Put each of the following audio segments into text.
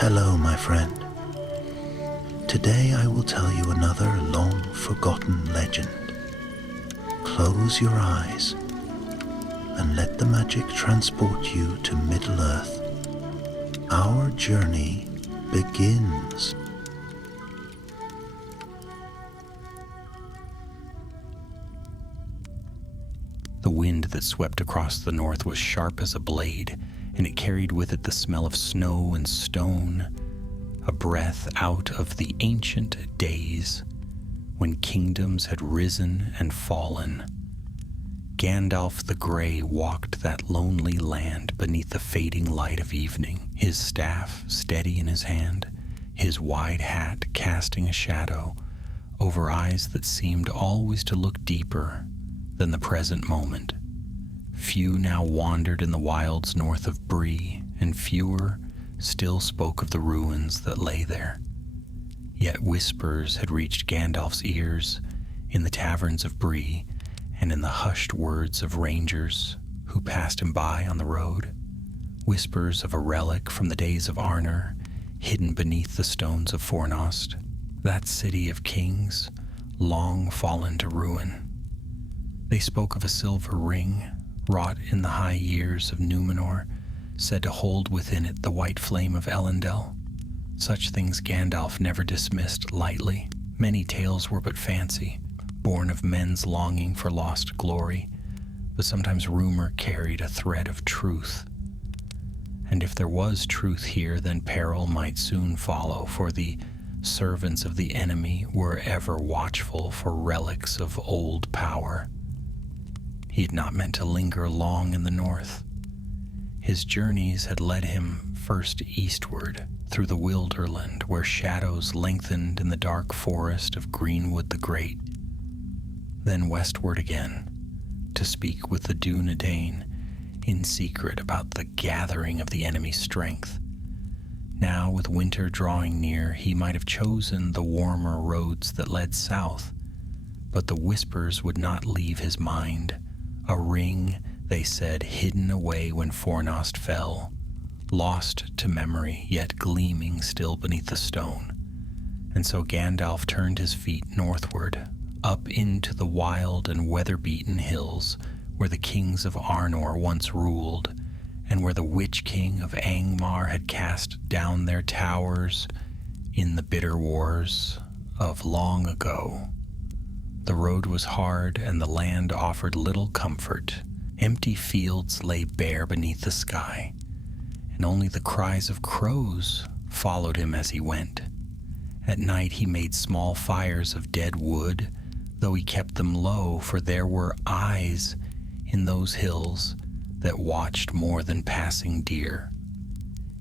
Hello, my friend. Today I will tell you another long-forgotten legend. Close your eyes and let the magic transport you to Middle-earth. Our journey begins. The wind that swept across the north was sharp as a blade, and it carried with it the smell of snow and stone, a breath out of the ancient days when kingdoms had risen and fallen. Gandalf the Grey walked that lonely land beneath the fading light of evening, his staff steady in his hand, his wide hat casting a shadow over eyes that seemed always to look deeper than the present moment. Few now wandered in the wilds north of Bree, and fewer still spoke of the ruins that lay there. Yet whispers had reached Gandalf's ears in the taverns of Bree and in the hushed words of rangers who passed him by on the road. Whispers of a relic from the days of Arnor, hidden beneath the stones of Fornost, that city of kings long fallen to ruin. They spoke of a silver ring, wrought in the high years of Númenor, said to hold within it the white flame of Elendil. Such things Gandalf never dismissed lightly. Many tales were but fancy, born of men's longing for lost glory, but sometimes rumor carried a thread of truth. And if there was truth here, then peril might soon follow, for the servants of the enemy were ever watchful for relics of old power. He had not meant to linger long in the north. His journeys had led him first eastward through the Wilderland, where shadows lengthened in the dark forest of Greenwood the Great, then westward again to speak with the Dúnedain in secret about the gathering of the enemy's strength. Now, with winter drawing near, he might have chosen the warmer roads that led south, but the whispers would not leave his mind. A ring, they said, hidden away when Fornost fell, lost to memory, yet gleaming still beneath the stone. And so Gandalf turned his feet northward, up into the wild and weather-beaten hills where the kings of Arnor once ruled, and where the Witch King of Angmar had cast down their towers in the bitter wars of long ago. The road was hard, and the land offered little comfort. Empty fields lay bare beneath the sky, and only the cries of crows followed him as he went. At night he made small fires of dead wood, though he kept them low, for there were eyes in those hills that watched more than passing deer.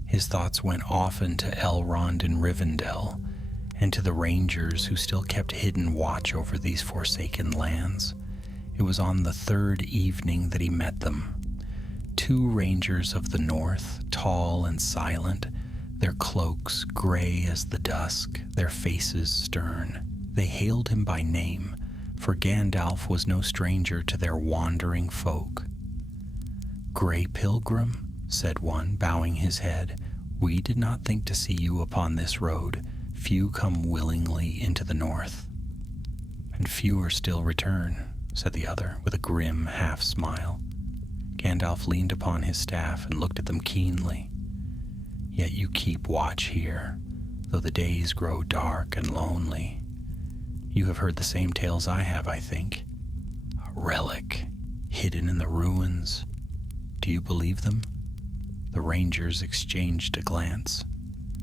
His thoughts went often to Elrond in Rivendell, and to the rangers who still kept hidden watch over these forsaken lands. It was on the third evening that he met them. Two rangers of the north, tall and silent, their cloaks gray as the dusk, their faces stern. They hailed him by name, for Gandalf was no stranger to their wandering folk. "Grey Pilgrim," said one, bowing his head, "we did not think to see you upon this road. Few come willingly into the north." "And fewer still return," said the other, with a grim half-smile. Gandalf leaned upon his staff and looked at them keenly. "Yet you keep watch here, though the days grow dark and lonely. You have heard the same tales I have, I think. A relic, hidden in the ruins. Do you believe them?" The rangers exchanged a glance.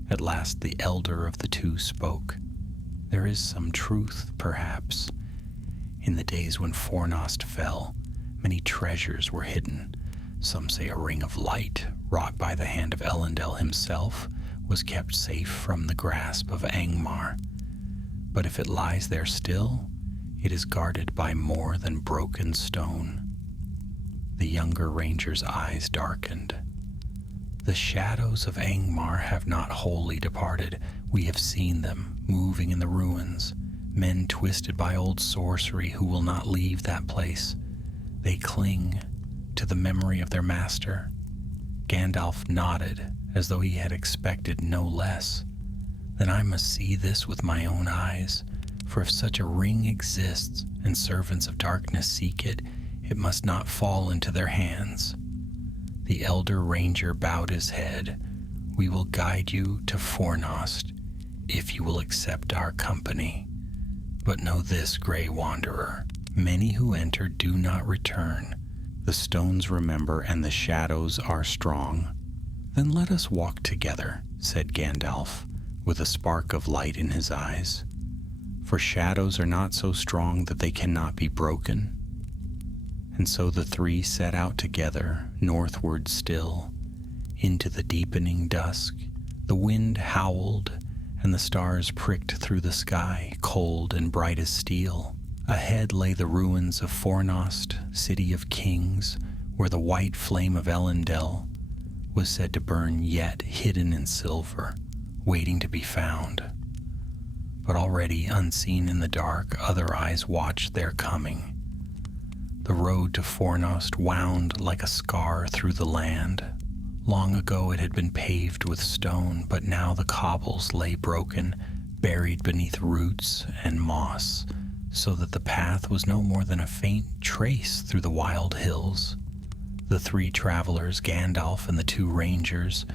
At last the elder of the two spoke. "There is some truth, perhaps. In the days when Fornost fell, many treasures were hidden. Some say a ring of light, wrought by the hand of Elendil himself, was kept safe from the grasp of Angmar. But if it lies there still, it is guarded by more than broken stone." The younger ranger's eyes darkened. "The shadows of Angmar have not wholly departed. We have seen them moving in the ruins, men twisted by old sorcery who will not leave that place. They cling to the memory of their master. Gandalf nodded as though he had expected no less. Then I must see this with my own eyes, for if such a ring exists and servants of darkness seek it, it must not fall into their hands. The elder ranger bowed his head. We will guide you to Fornost, if you will accept our company. But know this, Grey Wanderer, many who enter do not return. The stones remember and the shadows are strong. Then let us walk together, said Gandalf, with a spark of light in his eyes. For shadows are not so strong that they cannot be broken. And so the three set out together, northward still, into the deepening dusk. The wind howled, and the stars pricked through the sky, cold and bright as steel. Ahead lay the ruins of Fornost, city of kings, where the white flame of Elendil was said to burn yet hidden in silver, waiting to be found. But already unseen in the dark, other eyes watched their coming. The road to Fornost wound like a scar through the land. Long ago it had been paved with stone, but now the cobbles lay broken, buried beneath roots and moss, so that the path was no more than a faint trace through the wild hills. The three travelers, Gandalf and the two rangers,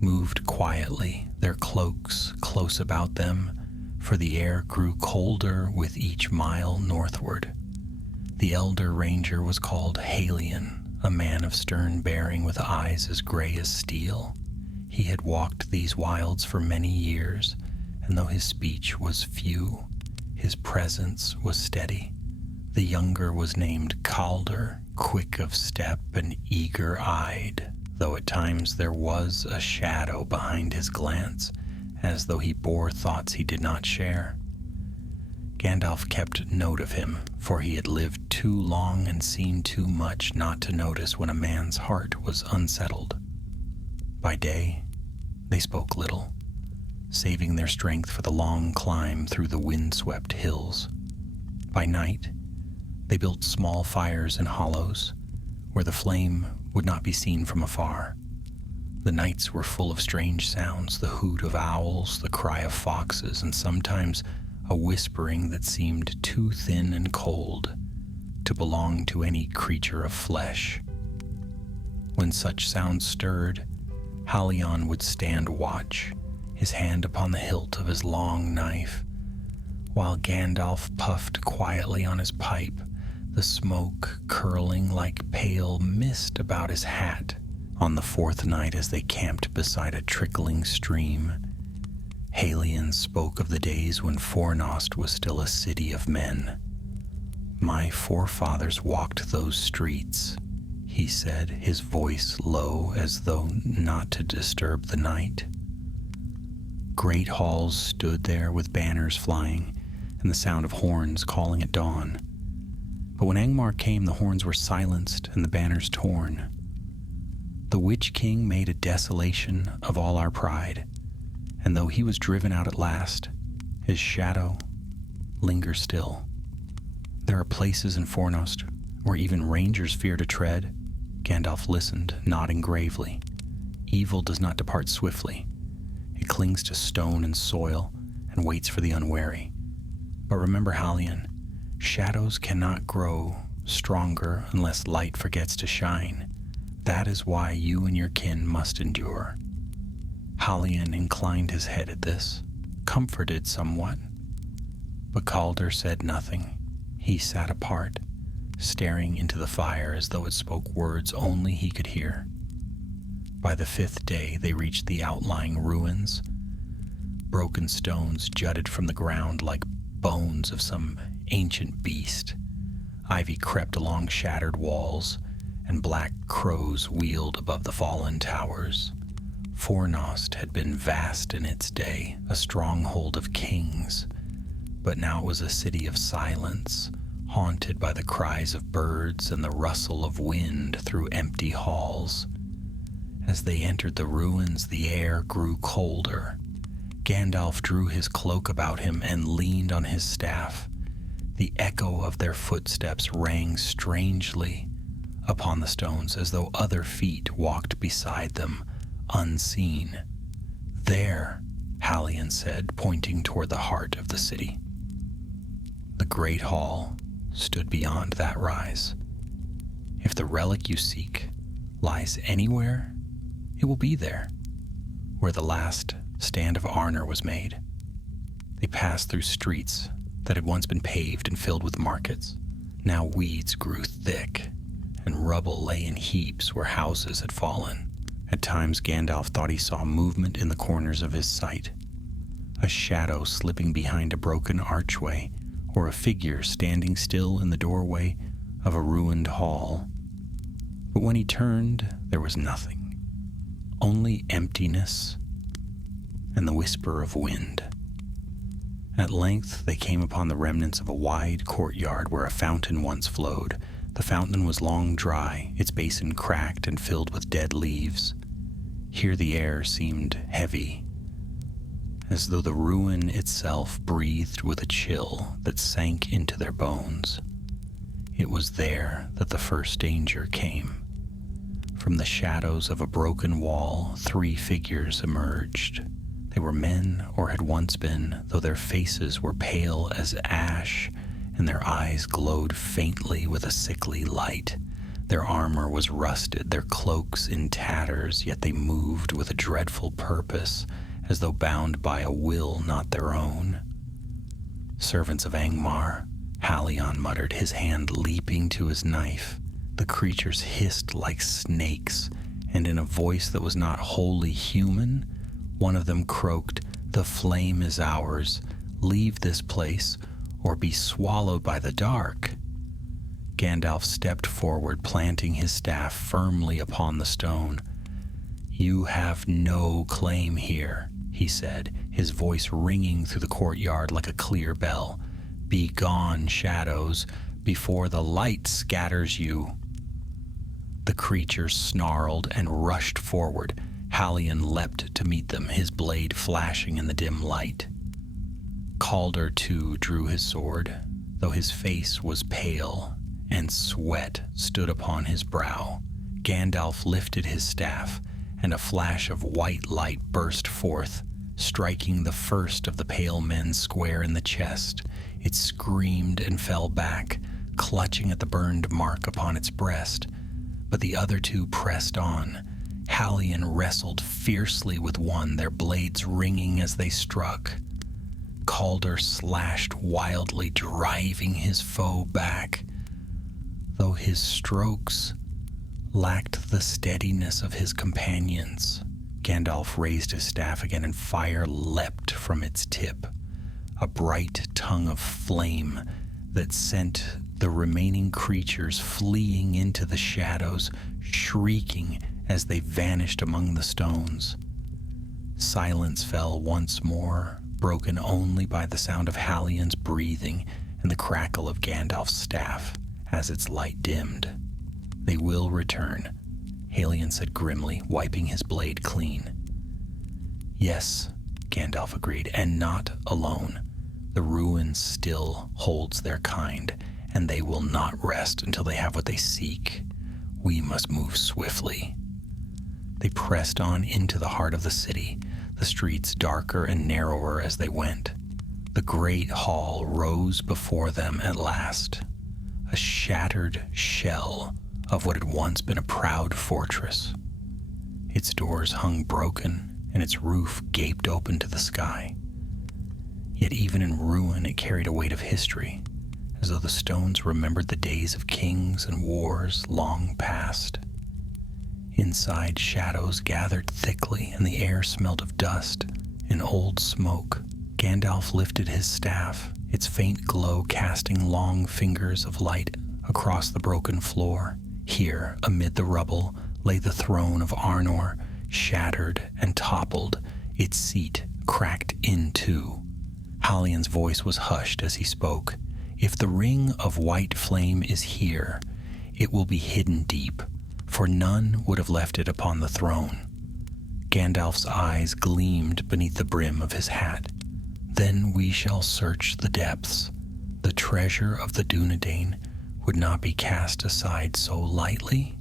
moved quietly, their cloaks close about them, for the air grew colder with each mile northward. The elder ranger was called Halion, a man of stern bearing with eyes as gray as steel. He had walked these wilds for many years, and though his speech was few, his presence was steady. The younger was named Calder, quick of step and eager-eyed, though at times there was a shadow behind his glance, as though he bore thoughts he did not share. Gandalf kept note of him, for he had lived too long and seen too much not to notice when a man's heart was unsettled. By day, they spoke little, saving their strength for the long climb through the wind-swept hills. By night, they built small fires in hollows, where the flame would not be seen from afar. The nights were full of strange sounds, the hoot of owls, the cry of foxes, and sometimes a whispering that seemed too thin and cold to belong to any creature of flesh. When such sounds stirred, Halion would stand watch, his hand upon the hilt of his long knife, while Gandalf puffed quietly on his pipe, the smoke curling like pale mist about his hat. On the fourth night, as they camped beside a trickling stream, Halion spoke of the days when Fornost was still a city of men. My forefathers walked those streets, he said, his voice low as though not to disturb the night. Great halls stood there with banners flying and the sound of horns calling at dawn. But when Angmar came, the horns were silenced and the banners torn. The Witch King made a desolation of all our pride, and though he was driven out at last, his shadow lingers still. There are places in Fornost where even rangers fear to tread. Gandalf listened, nodding gravely. Evil does not depart swiftly. It clings to stone and soil and waits for the unwary. But remember, Halion, shadows cannot grow stronger unless light forgets to shine. That is why you and your kin must endure. Halion inclined his head at this, comforted somewhat. But Calder said nothing. He sat apart, staring into the fire as though it spoke words only he could hear. By the fifth day, they reached the outlying ruins. Broken stones jutted from the ground like bones of some ancient beast. Ivy crept along shattered walls, and black crows wheeled above the fallen towers. Fornost had been vast in its day, a stronghold of kings, but now it was a city of silence, haunted by the cries of birds and the rustle of wind through empty halls. As they entered the ruins, the air grew colder. Gandalf drew his cloak about him and leaned on his staff. The echo of their footsteps rang strangely, upon the stones as though other feet walked beside them, unseen. "There," Hallion said, pointing toward the heart of the city. The great hall stood beyond that rise. If the relic you seek lies anywhere, it will be there, where the last stand of Arnor was made. They passed through streets that had once been paved and filled with markets. Now weeds grew thick, and rubble lay in heaps where houses had fallen. At times Gandalf thought he saw movement in the corners of his sight, a shadow slipping behind a broken archway, or a figure standing still in the doorway of a ruined hall. But when he turned, there was nothing, only emptiness and the whisper of wind. At length they came upon the remnants of a wide courtyard where a fountain once flowed. The fountain was long dry, its basin cracked and filled with dead leaves. Here the air seemed heavy, as though the ruin itself breathed with a chill that sank into their bones. It was there that the first danger came. From the shadows of a broken wall, 3 figures emerged. They were men, or had once been, though their faces were pale as ash, and their eyes glowed faintly with a sickly light. Their armor was rusted, their cloaks in tatters, yet they moved with a dreadful purpose, as though bound by a will not their own. "Servants of Angmar," Hallion muttered, his hand leaping to his knife. The creatures hissed like snakes, and in a voice that was not wholly human, one of them croaked, "The flame is ours. Leave this place, or be swallowed by the dark." Gandalf stepped forward, planting his staff firmly upon the stone. "You have no claim here," he said, his voice ringing through the courtyard like a clear bell. "Be gone, shadows, before the light scatters you." The creatures snarled and rushed forward. Hallion leapt to meet them, his blade flashing in the dim light. Calder, too, drew his sword, though his face was pale, and sweat stood upon his brow. Gandalf lifted his staff, and a flash of white light burst forth, striking the first of the pale men square in the chest. It screamed and fell back, clutching at the burned mark upon its breast. But the other 2 pressed on. Hallion wrestled fiercely with one, their blades ringing as they struck. Calder slashed wildly, driving his foe back, though his strokes lacked the steadiness of his companions. Gandalf raised his staff again, and fire leapt from its tip, a bright tongue of flame that sent the remaining creatures fleeing into the shadows, shrieking as they vanished among the stones. Silence fell once more, broken only by the sound of Hallion's breathing and the crackle of Gandalf's staff as its light dimmed. "They will return," Hallion said grimly, wiping his blade clean. "Yes," Gandalf agreed, "and not alone. The ruin still holds their kind, and they will not rest until they have what they seek. We must move swiftly." They pressed on into the heart of the city, the streets darker and narrower as they went. The great hall rose before them at last, a shattered shell of what had once been a proud fortress. Its doors hung broken, and its roof gaped open to the sky. Yet even in ruin it carried a weight of history, as though the stones remembered the days of kings and wars long past. Inside, shadows gathered thickly, and the air smelled of dust and old smoke. Gandalf lifted his staff, its faint glow casting long fingers of light across the broken floor. Here, amid the rubble, lay the throne of Arnor, shattered and toppled, its seat cracked in two. Hallion's voice was hushed as he spoke. "If the ring of white flame is here, it will be hidden deep, for none would have left it upon the throne." Gandalf's eyes gleamed beneath the brim of his hat. "Then we shall search the depths. The treasure of the Dunedain would not be cast aside so lightly.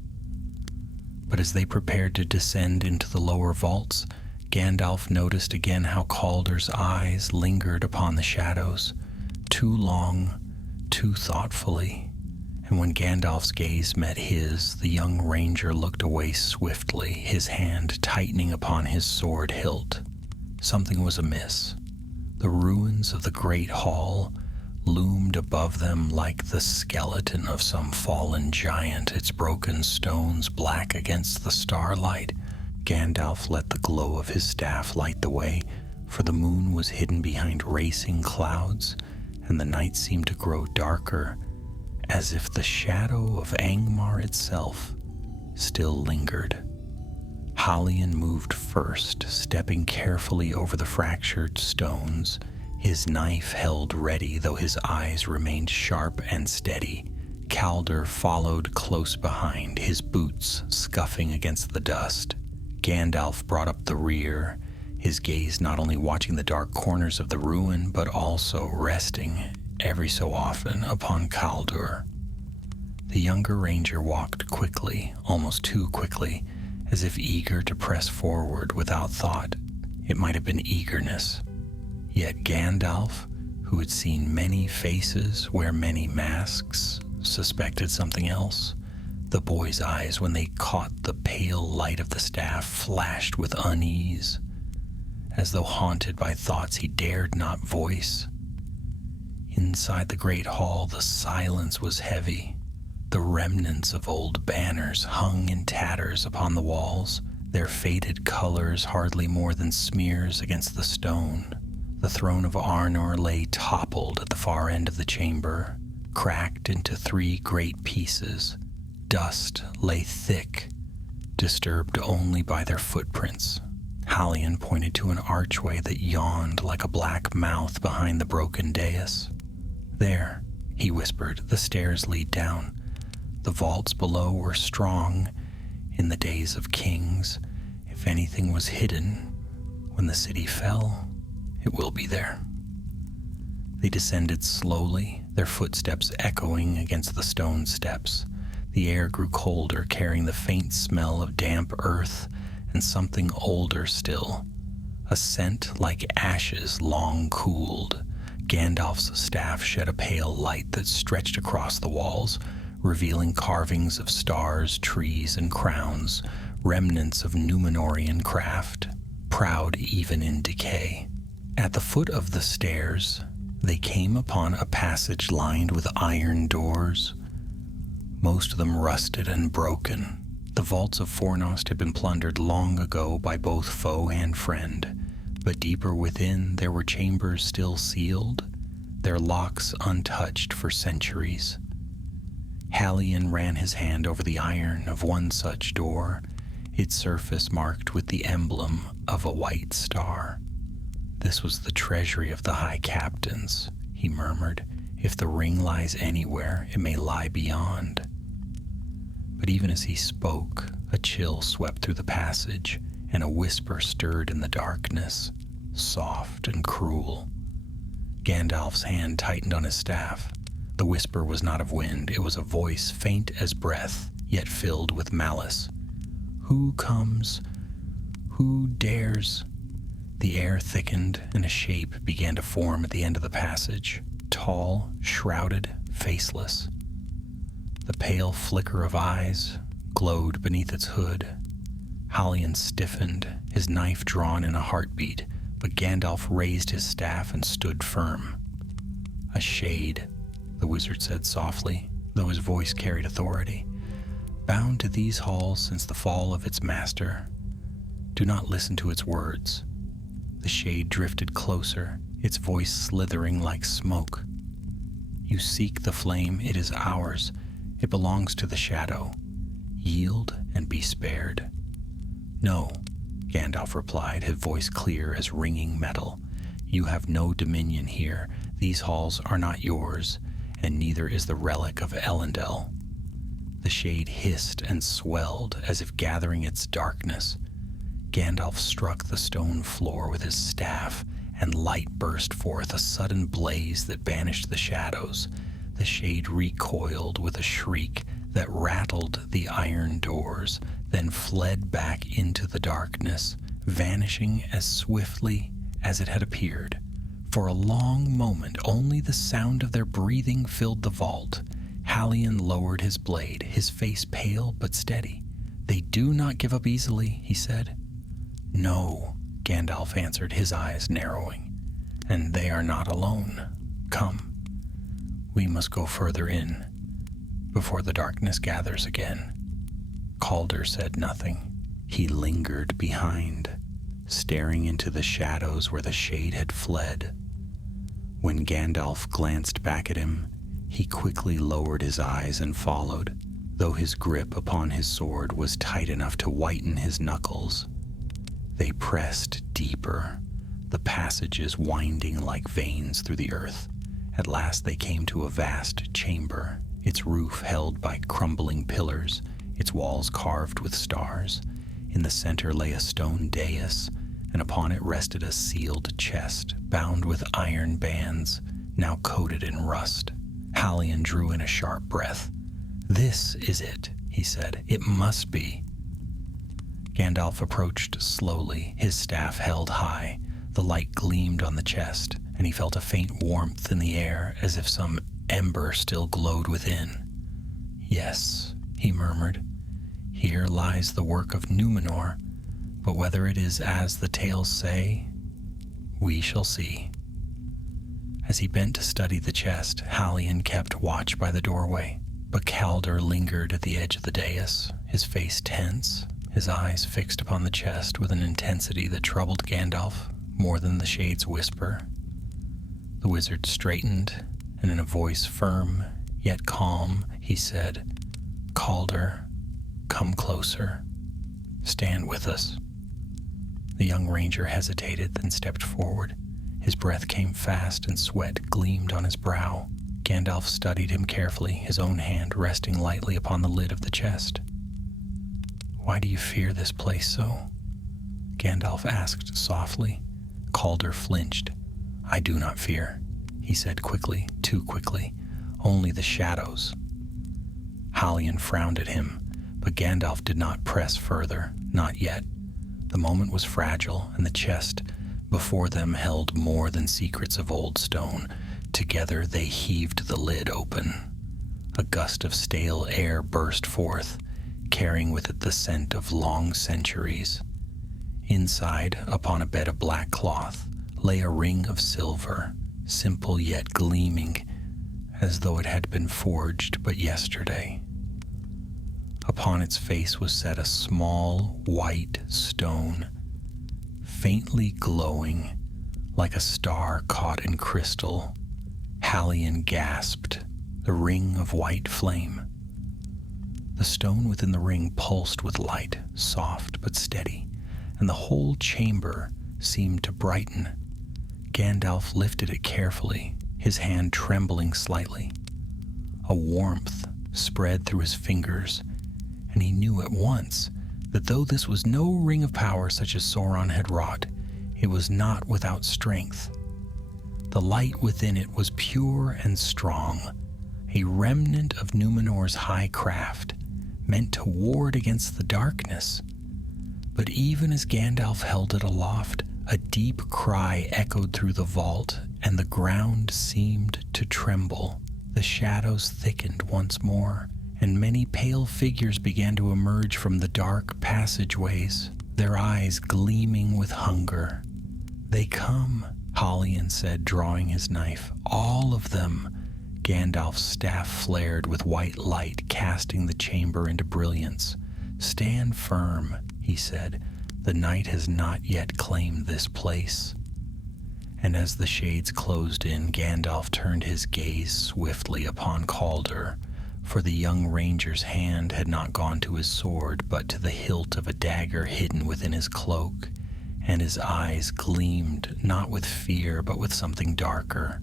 But as they prepared to descend into the lower vaults, Gandalf noticed again how Calder's eyes lingered upon the shadows, too long, too thoughtfully. And when Gandalf's gaze met his, the young ranger looked away swiftly, his hand tightening upon his sword hilt. Something was amiss. The ruins of the great hall loomed above them like the skeleton of some fallen giant, its broken stones black against the starlight. Gandalf let the glow of his staff light the way, for the moon was hidden behind racing clouds, and the night seemed to grow darker, as if the shadow of Angmar itself still lingered. Halion moved first, stepping carefully over the fractured stones, his knife held ready, though his eyes remained sharp and steady. Calder followed close behind, his boots scuffing against the dust. Gandalf brought up the rear, his gaze not only watching the dark corners of the ruin, but also resting every so often upon Calder. The younger ranger walked quickly, almost too quickly, as if eager to press forward without thought. It might have been eagerness. Yet Gandalf, who had seen many faces wear many masks, suspected something else. The boy's eyes, when they caught the pale light of the staff, flashed with unease, as though haunted by thoughts he dared not voice. Inside the great hall, the silence was heavy. The remnants of old banners hung in tatters upon the walls, their faded colors hardly more than smears against the stone. The throne of Arnor lay toppled at the far end of the chamber, cracked into 3 great pieces. Dust lay thick, disturbed only by their footprints. Halion pointed to an archway that yawned like a black mouth behind the broken dais. "There," he whispered, "the stairs lead down. The vaults below were strong in the days of kings. If anything was hidden when the city fell, it will be there." They descended slowly, their footsteps echoing against the stone steps. The air grew colder, carrying the faint smell of damp earth and something older still, a scent like ashes long cooled. Gandalf's staff shed a pale light that stretched across the walls, revealing carvings of stars, trees, and crowns, remnants of Númenorian craft, proud even in decay. At the foot of the stairs, they came upon a passage lined with iron doors, most of them rusted and broken. The vaults of Fornost had been plundered long ago by both foe and friend, but deeper within there were chambers still sealed, their locks untouched for centuries. Halion ran his hand over the iron of one such door, its surface marked with the emblem of a white star. "This was the treasury of the High Captains," he murmured. "If the ring lies anywhere, it may lie beyond." But even as he spoke, a chill swept through the passage, and a whisper stirred in the darkness, soft and cruel. Gandalf's hand tightened on his staff. The whisper was not of wind, it was a voice faint as breath, yet filled with malice. "Who comes? Who dares?" The air thickened, and a shape began to form at the end of the passage, tall, shrouded, faceless. The pale flicker of eyes glowed beneath its hood. Halion stiffened, his knife drawn in a heartbeat, but Gandalf raised his staff and stood firm. "A shade," the wizard said softly, though his voice carried authority. "Bound to these halls since the fall of its master. Do not listen to its words." The shade drifted closer, its voice slithering like smoke. "You seek the flame, it is ours. It belongs to the shadow. Yield and be spared." "No," Gandalf replied, his voice clear as ringing metal. "You have no dominion here. These halls are not yours, and neither is the relic of Elendil." The shade hissed and swelled as if gathering its darkness. Gandalf struck the stone floor with his staff, and light burst forth, a sudden blaze that banished the shadows. The The shade recoiled with a shriek that rattled the iron doors, then fled back into the darkness, vanishing as swiftly as it had appeared. For a long moment, only the sound of their breathing filled the vault. Hallion lowered his blade, his face pale but steady. "They do not give up easily," he said. "No," Gandalf answered, his eyes narrowing. "And they are not alone. Come. We must go further in, before the darkness gathers again." Calder said nothing. He lingered behind, staring into the shadows where the shade had fled. When Gandalf glanced back at him, he quickly lowered his eyes and followed, though his grip upon his sword was tight enough to whiten his knuckles. They pressed deeper, the passages winding like veins through the earth. At last they came to a vast chamber, its roof held by crumbling pillars, its walls carved with stars. In the center lay a stone dais, and upon it rested a sealed chest, bound with iron bands, now coated in rust. Hallion drew in a sharp breath. "This is it," he said. "It must be." Gandalf approached slowly, his staff held high. The light gleamed on the chest, and he felt a faint warmth in the air, as if some ember still glowed within. "Yes," he murmured, "here lies the work of Númenor, but whether it is as the tales say, we shall see." As he bent to study the chest, Hallion kept watch by the doorway, but Calder lingered at the edge of the dais, his face tense, his eyes fixed upon the chest with an intensity that troubled Gandalf more than the shade's whisper. The wizard straightened, and in a voice firm yet calm, he said, "Calder, come closer. Stand with us." The young ranger hesitated, then stepped forward. His breath came fast and sweat gleamed on his brow. Gandalf studied him carefully, his own hand resting lightly upon the lid of the chest. "Why do you fear this place so?" Gandalf asked softly. Calder flinched. "I do not fear," he said quickly, too quickly. "Only the shadows." Hallion frowned at him, but Gandalf did not press further, not yet. The moment was fragile, and the chest before them held more than secrets of old stone. Together they heaved the lid open. A gust of stale air burst forth, carrying with it the scent of long centuries. Inside, upon a bed of black cloth, lay a ring of silver, simple yet gleaming, as though it had been forged but yesterday. Upon its face was set a small white stone, faintly glowing like a star caught in crystal. Hallion gasped, the ring of white flame. The stone within the ring pulsed with light, soft but steady, and the whole chamber seemed to brighten. Gandalf lifted it carefully, his hand trembling slightly. A warmth spread through his fingers, and he knew at once that though this was no ring of power such as Sauron had wrought, it was not without strength. The light within it was pure and strong, a remnant of Númenor's high craft, meant to ward against the darkness. But even as Gandalf held it aloft, a deep cry echoed through the vault, and the ground seemed to tremble. The shadows thickened once more, and many pale figures began to emerge from the dark passageways, their eyes gleaming with hunger. "They come," Hallion said, drawing his knife. "All of them." Gandalf's staff flared with white light, casting the chamber into brilliance. "Stand firm," he said. "The night has not yet claimed this place." And as the shades closed in, Gandalf turned his gaze swiftly upon Calder, for the young ranger's hand had not gone to his sword, but to the hilt of a dagger hidden within his cloak, and his eyes gleamed not with fear, but with something darker.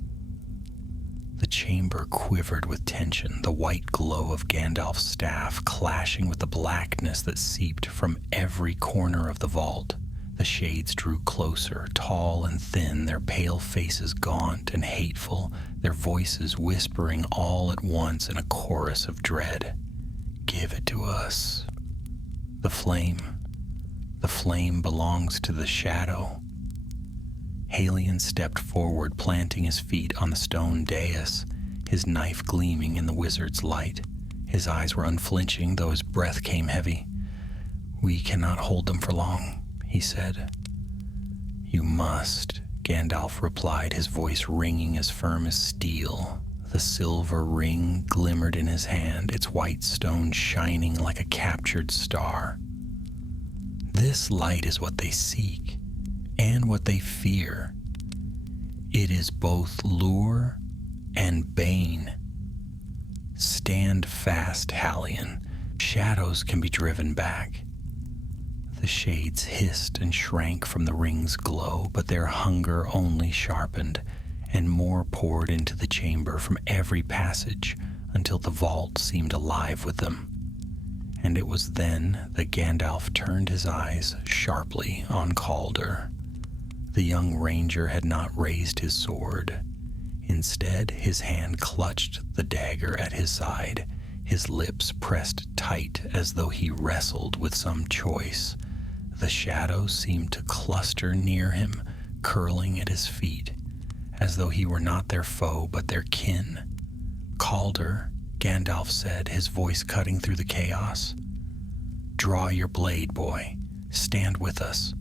The chamber quivered with tension, the white glow of Gandalf's staff clashing with the blackness that seeped from every corner of the vault. The shades drew closer, tall and thin, their pale faces gaunt and hateful, their voices whispering all at once in a chorus of dread. "Give it to us. The flame belongs to the shadow." Halion stepped forward, planting his feet on the stone dais, his knife gleaming in the wizard's light. His eyes were unflinching, though his breath came heavy. "We cannot hold them for long," he said. "You must," Gandalf replied, his voice ringing as firm as steel. The silver ring glimmered in his hand, its white stone shining like a captured star. "This light is what they seek, and what they fear. It is both lure and bane. Stand fast, Halion. Shadows can be driven back." The shades hissed and shrank from the ring's glow, but their hunger only sharpened, and more poured into the chamber from every passage until the vault seemed alive with them. And it was then that Gandalf turned his eyes sharply on Calder. The young ranger had not raised his sword. Instead, his hand clutched the dagger at his side, his lips pressed tight as though he wrestled with some choice. The shadows seemed to cluster near him, curling at his feet, as though he were not their foe but their kin. "Calder," Gandalf said, his voice cutting through the chaos. "Draw your blade, boy. Stand with us."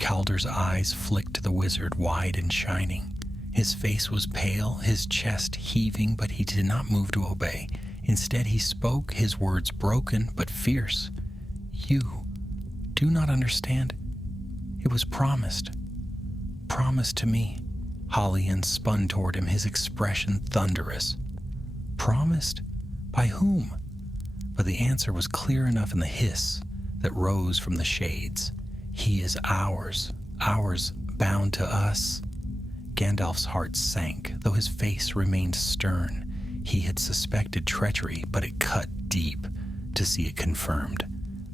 Calder's eyes flicked to the wizard, wide and shining. His face was pale, his chest heaving, but he did not move to obey. Instead, he spoke, his words broken but fierce. "You do not understand. It was promised. Promised to me." Halion spun toward him, his expression thunderous. "Promised? By whom?" But the answer was clear enough in the hiss that rose from the shades. "He is ours, bound to us." Gandalf's heart sank, though his face remained stern. He had suspected treachery, but it cut deep to see it confirmed.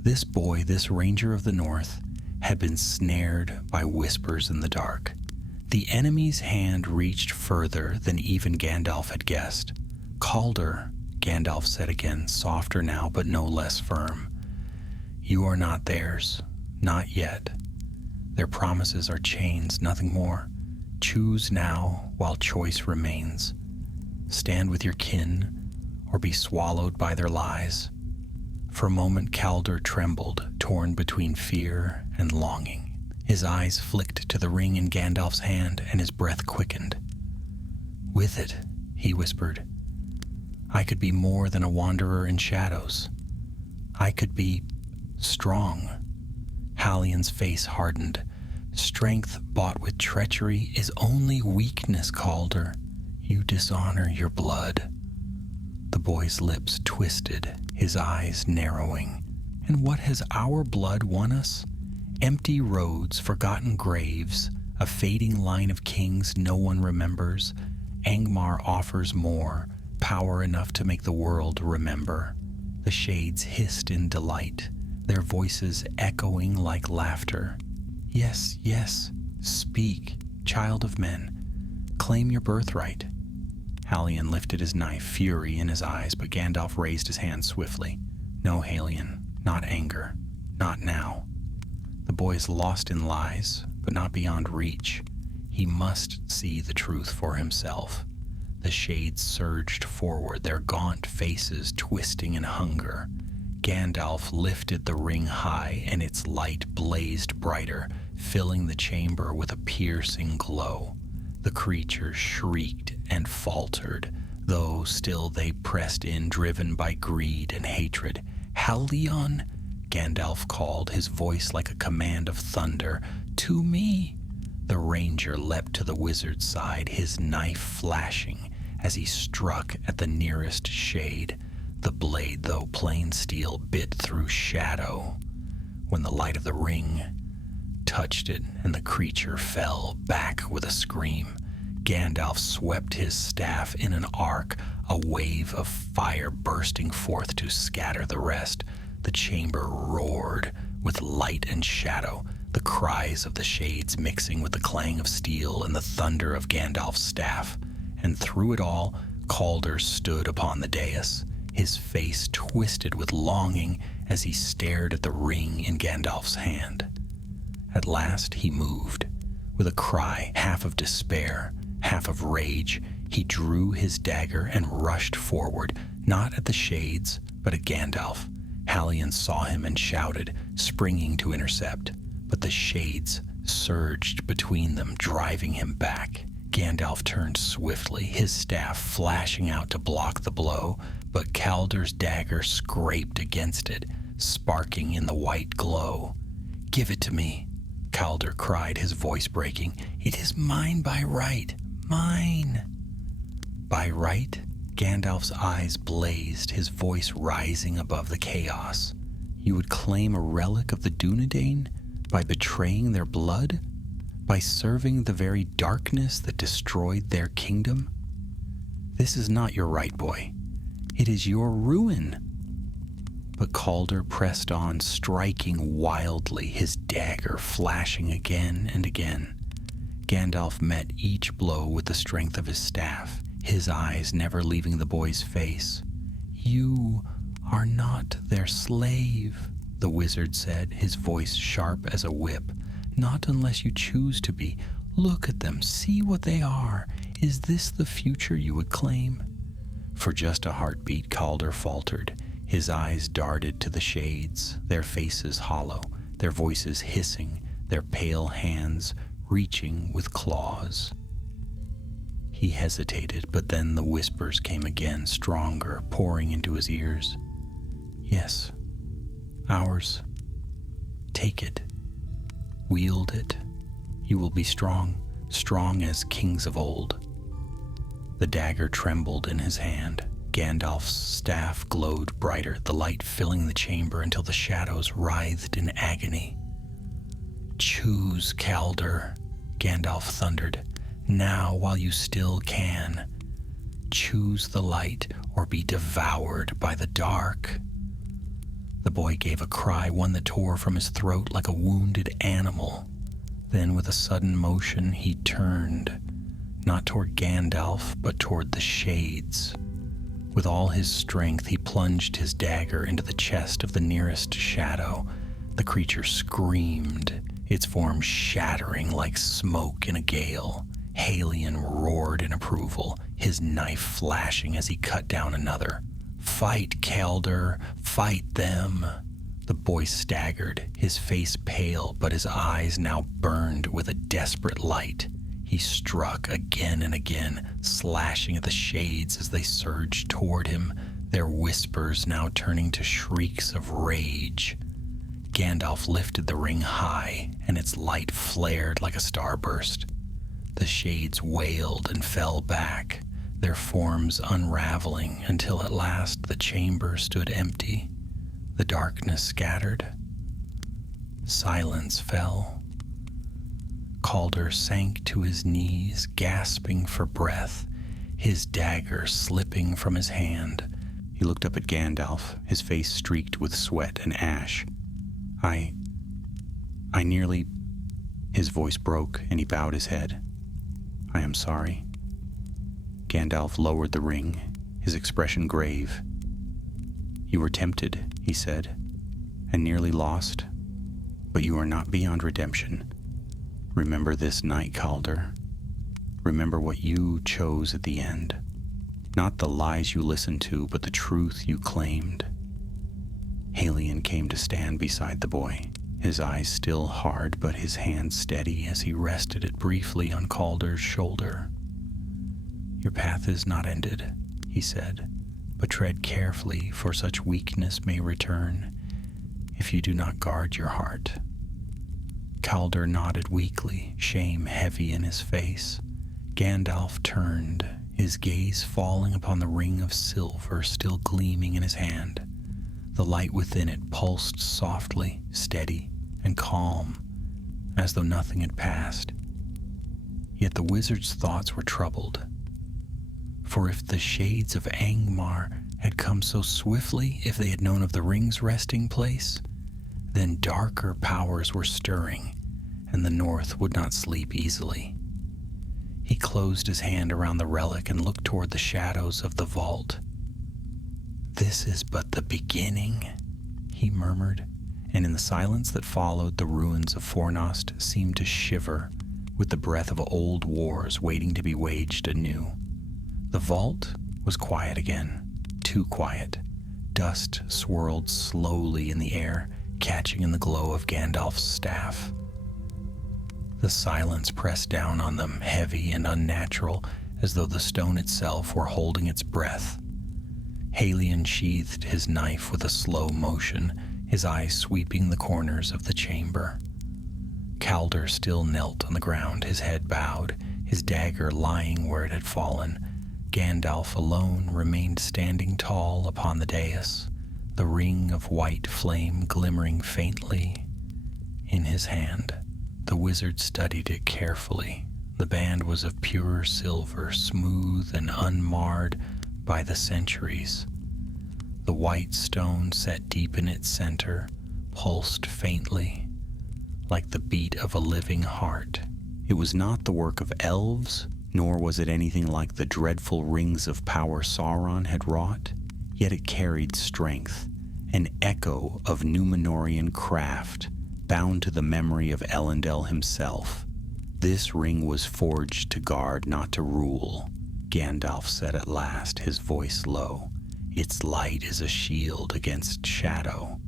This boy, this ranger of the north, had been snared by whispers in the dark. The enemy's hand reached further than even Gandalf had guessed. "Calder," Gandalf said again, softer now but no less firm. "You are not theirs, not yet. Their promises are chains, nothing more. Choose now while choice remains. Stand with your kin, or be swallowed by their lies." For a moment, Calder trembled, torn between fear and longing. His eyes flicked to the ring in Gandalf's hand, and his breath quickened. "With it," he whispered, "I could be more than a wanderer in shadows. I could be strong." Halion's face hardened. "Strength bought with treachery is only weakness, Calder. You dishonor your blood." The boy's lips twisted, his eyes narrowing. "And what has our blood won us? Empty roads, forgotten graves, a fading line of kings no one remembers. Angmar offers more, power enough to make the world remember." The shades hissed in delight, their voices echoing like laughter. "Yes, yes, speak, child of men. Claim your birthright." Halion lifted his knife, fury in his eyes, but Gandalf raised his hand swiftly. "No, Halion, not anger, not now." The boy is lost in lies, but not beyond reach. He must see the truth for himself. The shades surged forward, their gaunt faces twisting in hunger. Gandalf lifted the ring high, and its light blazed brighter, filling the chamber with a piercing glow. The creatures shrieked and faltered, though still they pressed in, driven by greed and hatred. "Halion," Gandalf called, his voice like a command of thunder. "To me!" The ranger leapt to the wizard's side, his knife flashing as he struck at the nearest shade. The blade, though plain steel, bit through shadow when the light of the ring touched it, and the creature fell back with a scream. Gandalf swept his staff in an arc, a wave of fire bursting forth to scatter the rest. The chamber roared with light and shadow. the cries of the shades mixing with the clang of steel and the thunder of Gandalf's staff. And through it all, Calder stood upon the dais, his face twisted with longing as he stared at the ring in Gandalf's hand. At last he moved. With a cry, half of despair, half of rage, he drew his dagger and rushed forward, not at the shades, but at Gandalf. Hallion saw him and shouted, springing to intercept, but the shades surged between them, driving him back. Gandalf turned swiftly, his staff flashing out to block the blow, but Calder's dagger scraped against it, sparking in the white glow. "Give it to me," Calder cried, his voice breaking. "It is mine by right, mine." By right? Gandalf's eyes blazed, his voice rising above the chaos. "You would claim a relic of the Dunedain by betraying their blood? By serving the very darkness that destroyed their kingdom? This is not your right, boy. It is your ruin." But Calder pressed on, striking wildly, his dagger flashing again and again. Gandalf met each blow with the strength of his staff, his eyes never leaving the boy's face. "You are not their slave," the wizard said, his voice sharp as a whip. "Not unless you choose to be. Look at them, see what they are. Is this the future you would claim?" For just a heartbeat, Calder faltered. His eyes darted to the shades, their faces hollow, their voices hissing, their pale hands reaching with claws. He hesitated, but then the whispers came again, stronger, pouring into his ears. "Yes, ours. Take it. Wield it. You will be strong, strong as kings of old." The dagger trembled in his hand. Gandalf's staff glowed brighter, the light filling the chamber until the shadows writhed in agony. "Choose, Calder," Gandalf thundered, "now while you still can. Choose the light or be devoured by the dark." The boy gave a cry, one that tore from his throat like a wounded animal. Then with a sudden motion he turned, not toward Gandalf, but toward the shades. With all his strength he plunged his dagger into the chest of the nearest shadow. The creature screamed, its form shattering like smoke in a gale. Hallion roared in approval, his knife flashing as he cut down another. "Fight, Calder, fight them!" The boy staggered, his face pale, but his eyes now burned with a desperate light. He struck again and again, slashing at the shades as they surged toward him, their whispers now turning to shrieks of rage. Gandalf lifted the ring high, and its light flared like a starburst. The shades wailed and fell back, their forms unraveling until at last the chamber stood empty. The darkness scattered. Silence fell. Calder sank to his knees, gasping for breath, his dagger slipping from his hand. He looked up at Gandalf, his face streaked with sweat and ash. I nearly... His voice broke, and he bowed his head. "I am sorry." Gandalf lowered the ring, his expression grave. "You were tempted," he said, "and nearly lost, but you are not beyond redemption. Remember this night, Calder. Remember what you chose at the end. Not the lies you listened to, but the truth you claimed." Hallion came to stand beside the boy, his eyes still hard but his hand steady as he rested it briefly on Calder's shoulder. "Your path is not ended," he said, "but tread carefully, for such weakness may return if you do not guard your heart." Calder nodded weakly, shame heavy in his face. Gandalf turned, his gaze falling upon the ring of silver still gleaming in his hand. The light within it pulsed softly, steady, and calm, as though nothing had passed. Yet the wizard's thoughts were troubled. For if the shades of Angmar had come so swiftly, if they had known of the ring's resting place, then darker powers were stirring, and the North would not sleep easily. He closed his hand around the relic and looked toward the shadows of the vault. "This is but the beginning," he murmured, and in the silence that followed, the ruins of Fornost seemed to shiver with the breath of old wars waiting to be waged anew. The vault was quiet again, too quiet. Dust swirled slowly in the air, catching in the glow of Gandalf's staff. The silence pressed down on them, heavy and unnatural, as though the stone itself were holding its breath. Halion sheathed his knife with a slow motion, his eyes sweeping the corners of the chamber. Calder still knelt on the ground, his head bowed, his dagger lying where it had fallen. Gandalf alone remained standing tall upon the dais, the ring of white flame glimmering faintly in his hand. The wizard studied it carefully. The band was of pure silver, smooth and unmarred by the centuries. The white stone set deep in its center pulsed faintly, like the beat of a living heart. It was not the work of elves, nor was it anything like the dreadful rings of power Sauron had wrought, yet it carried strength, an echo of Númenórean craft, bound to the memory of Elendil himself. "This ring was forged to guard, not to rule," Gandalf said at last, his voice low. "Its light is a shield against shadow.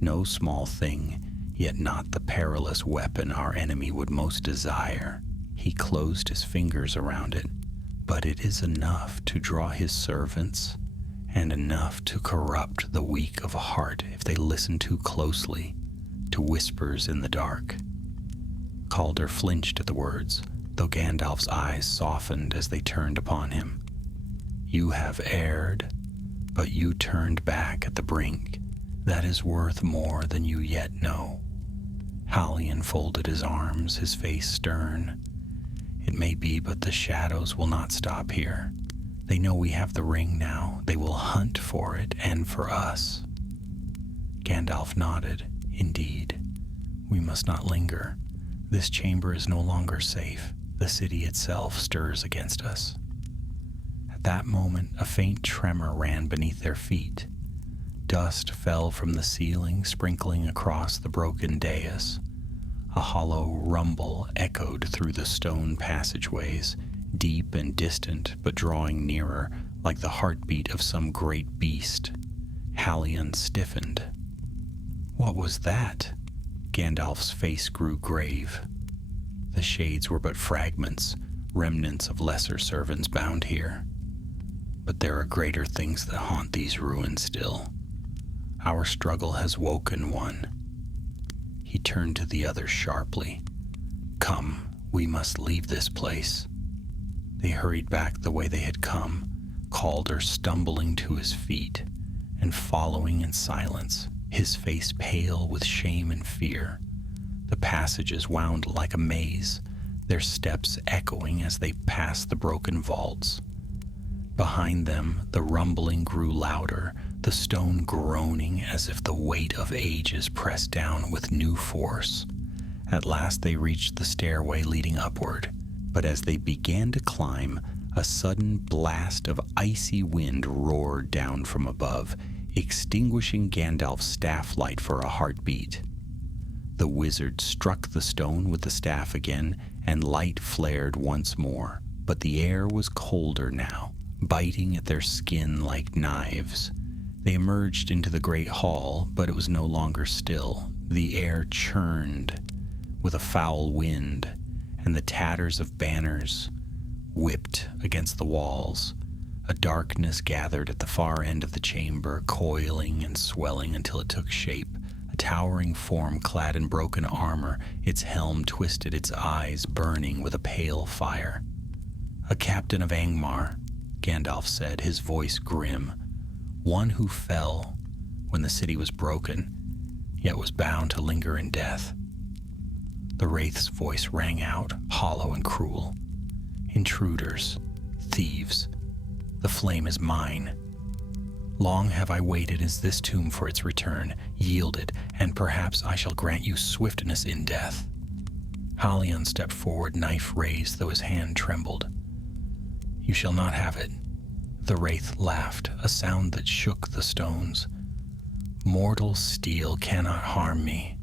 No small thing, yet not the perilous weapon our enemy would most desire." He closed his fingers around it. "But it is enough to draw his servants, and enough to corrupt the weak of heart if they listen too closely to whispers in the dark." Calder flinched at the words, though Gandalf's eyes softened as they turned upon him. "You have erred, but you turned back at the brink. That is worth more than you yet know." Halion folded his arms, his face stern. "It may be, but the shadows will not stop here. They know we have the ring now. They will hunt for it and for us." Gandalf nodded. "Indeed, we must not linger. This chamber is no longer safe. The city itself stirs against us." At that moment, a faint tremor ran beneath their feet. Dust fell from the ceiling, sprinkling across the broken dais. A hollow rumble echoed through the stone passageways, deep and distant, but drawing nearer, like the heartbeat of some great beast. Halion stiffened. "What was that?" Gandalf's face grew grave. The shades were but fragments, remnants of lesser servants bound here. But there are greater things that haunt these ruins still. Our struggle has woken one. He turned to the others sharply. "Come, we must leave this place." They hurried back the way they had come, Calder stumbling to his feet and following in silence, his face pale with shame and fear. The passages wound like a maze, their steps echoing as they passed the broken vaults. Behind them, the rumbling grew louder, the stone groaning as if the weight of ages pressed down with new force. At last they reached the stairway leading upward, but as they began to climb, a sudden blast of icy wind roared down from above, extinguishing Gandalf's staff light for a heartbeat. The wizard struck the stone with the staff again, and light flared once more, but the air was colder now, biting at their skin like knives. They emerged into the great hall, but it was no longer still. The air churned with a foul wind, and the tatters of banners whipped against the walls. A darkness gathered at the far end of the chamber, coiling and swelling until it took shape. A towering form clad in broken armor, its helm twisted, its eyes burning with a pale fire. "A captain of Angmar," Gandalf said, his voice grim. "One who fell when the city was broken, yet was bound to linger in death." The wraith's voice rang out, hollow and cruel. "Intruders, thieves, the flame is mine. Long have I waited as this tomb for its return. Yield it, and perhaps I shall grant you swiftness in death." Halion stepped forward, knife raised, though his hand trembled. "You shall not have it." The wraith laughed, a sound that shook the stones. "Mortal steel cannot harm me.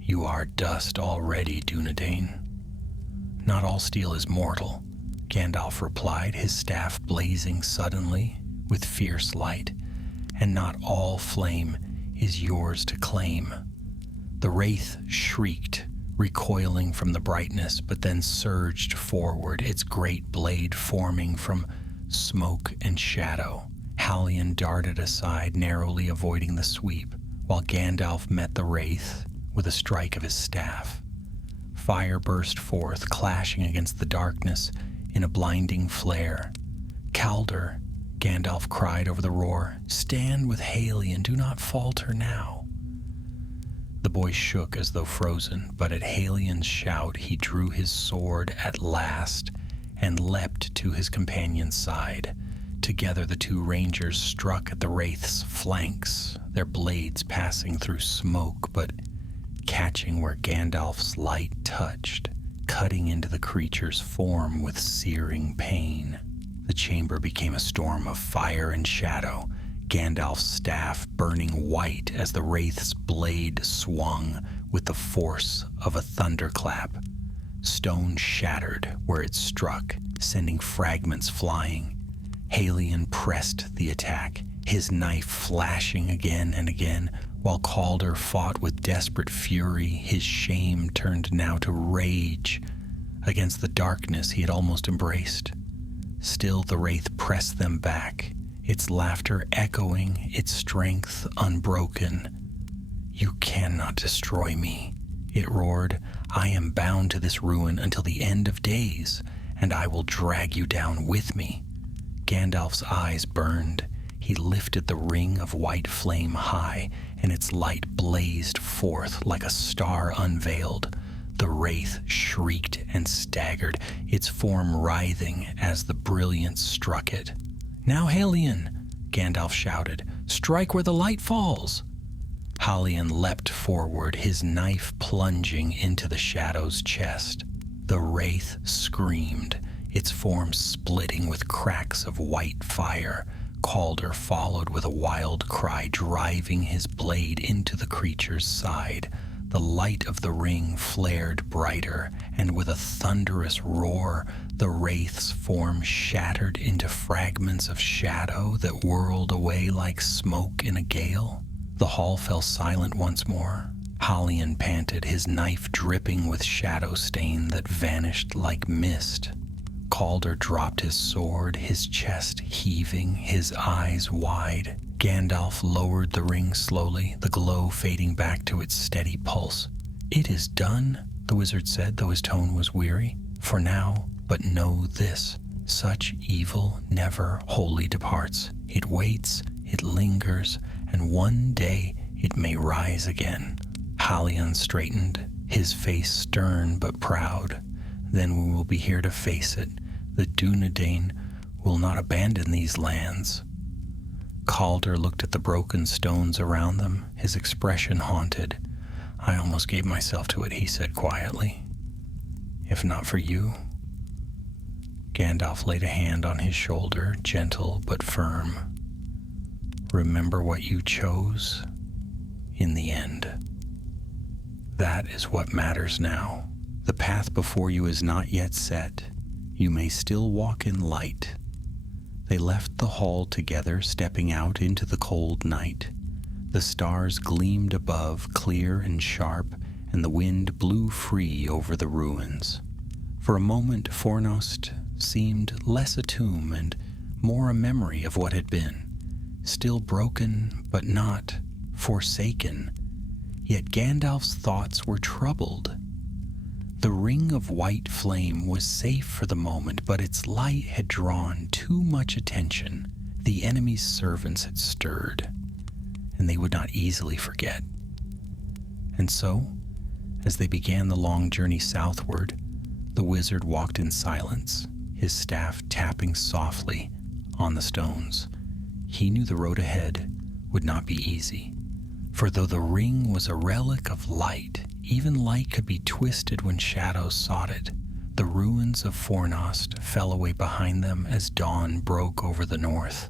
You are dust already, Dunedain." "Not all steel is mortal," Gandalf replied, his staff blazing suddenly with fierce light. "And not all flame is yours to claim." The wraith shrieked, recoiling from the brightness, but then surged forward, its great blade forming from smoke and shadow. Halion darted aside, narrowly avoiding the sweep, while Gandalf met the wraith with a strike of his staff. Fire burst forth, clashing against the darkness in a blinding flare. "Calder," Gandalf cried over the roar, "stand with Halion, do not falter now." The boy shook as though frozen, but at Halion's shout he drew his sword at last and leapt to his companion's side. Together the two rangers struck at the wraith's flanks, their blades passing through smoke, but catching where Gandalf's light touched, cutting into the creature's form with searing pain. The chamber became a storm of fire and shadow, Gandalf's staff burning white as the wraith's blade swung with the force of a thunderclap. Stone shattered where it struck, sending fragments flying. Halion pressed the attack, his knife flashing again and again, while Calder fought with desperate fury, his shame turned now to rage against the darkness he had almost embraced. Still the wraith pressed them back, its laughter echoing, its strength unbroken. "You cannot destroy me," it roared. "I am bound to this ruin until the end of days, and I will drag you down with me." Gandalf's eyes burned. He lifted the ring of white flame high, and its light blazed forth like a star unveiled. The wraith shrieked and staggered, its form writhing as the brilliance struck it. "Now, Halion," Gandalf shouted, "strike where the light falls." Halion leapt forward, his knife plunging into the shadow's chest. The wraith screamed, its form splitting with cracks of white fire. Calder followed with a wild cry, driving his blade into the creature's side. The light of the ring flared brighter, and with a thunderous roar, the wraith's form shattered into fragments of shadow that whirled away like smoke in a gale. The hall fell silent once more. Halion panted, his knife dripping with shadow stain that vanished like mist. Calder dropped his sword, his chest heaving, his eyes wide. Gandalf lowered the ring slowly, the glow fading back to its steady pulse. "It is done," the wizard said, though his tone was weary. "For now, but know this, such evil never wholly departs. It waits, it lingers, and one day it may rise again." Halion straightened, his face stern but proud. "Then we will be here to face it. The Dunedain will not abandon these lands." Calder looked at the broken stones around them, his expression haunted. "I almost gave myself to it," he said quietly. "If not for you." Gandalf laid a hand on his shoulder, gentle but firm. "Remember what you chose in the end. That is what matters now. The path before you is not yet set. You may still walk in light." They left the hall together, stepping out into the cold night. The stars gleamed above, clear and sharp, and the wind blew free over the ruins. For a moment, Fornost seemed less a tomb and more a memory of what had been. Still broken, but not forsaken. Yet Gandalf's thoughts were troubled. The ring of white flame was safe for the moment, but its light had drawn too much attention. The enemy's servants had stirred, and they would not easily forget. And so, as they began the long journey southward, the wizard walked in silence, his staff tapping softly on the stones. He knew the road ahead would not be easy, for though the ring was a relic of light, Even light could be twisted when shadows sought it. The ruins of Fornost fell away behind them as dawn broke over the north.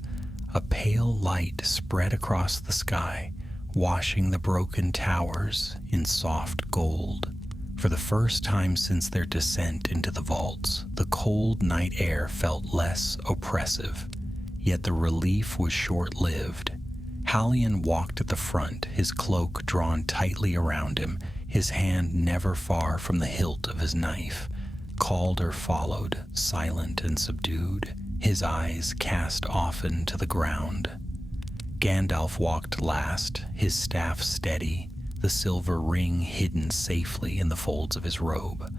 A pale light spread across the sky, washing the broken towers in soft gold. For the first time since their descent into the vaults, the cold night air felt less oppressive. Yet the relief was short-lived. Hallion walked at the front, his cloak drawn tightly around him, his hand never far from the hilt of his knife. Calder followed, silent and subdued, his eyes cast often to the ground. Gandalf walked last, his staff steady, the silver ring hidden safely in the folds of his robe.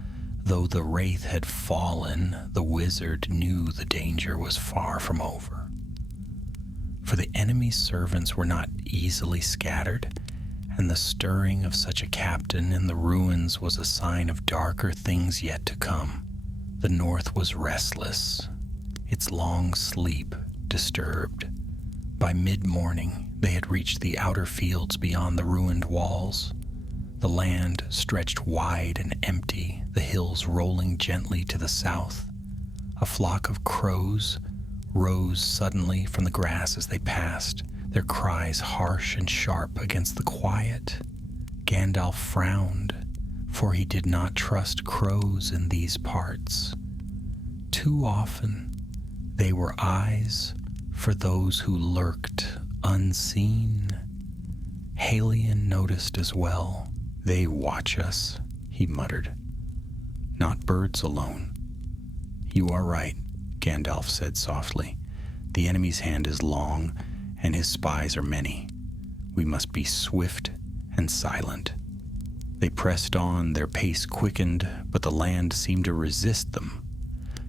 Though the wraith had fallen, the wizard knew the danger was far from over. For the enemy's servants were not easily scattered, and the stirring of such a captain in the ruins was a sign of darker things yet to come. The north was restless, its long sleep disturbed. By mid-morning, they had reached the outer fields beyond the ruined walls. The land stretched wide and empty, the hills rolling gently to the south. A flock of crows rose suddenly from the grass as they passed, their cries harsh and sharp against the quiet. Gandalf frowned, for he did not trust crows in these parts. Too often, they were eyes for those who lurked unseen. Hallion noticed as well. "They watch us," he muttered. "Not birds alone." "You are right," Gandalf said softly. "The enemy's hand is long, and his spies are many. We must be swift and silent." They pressed on, their pace quickened, but the land seemed to resist them.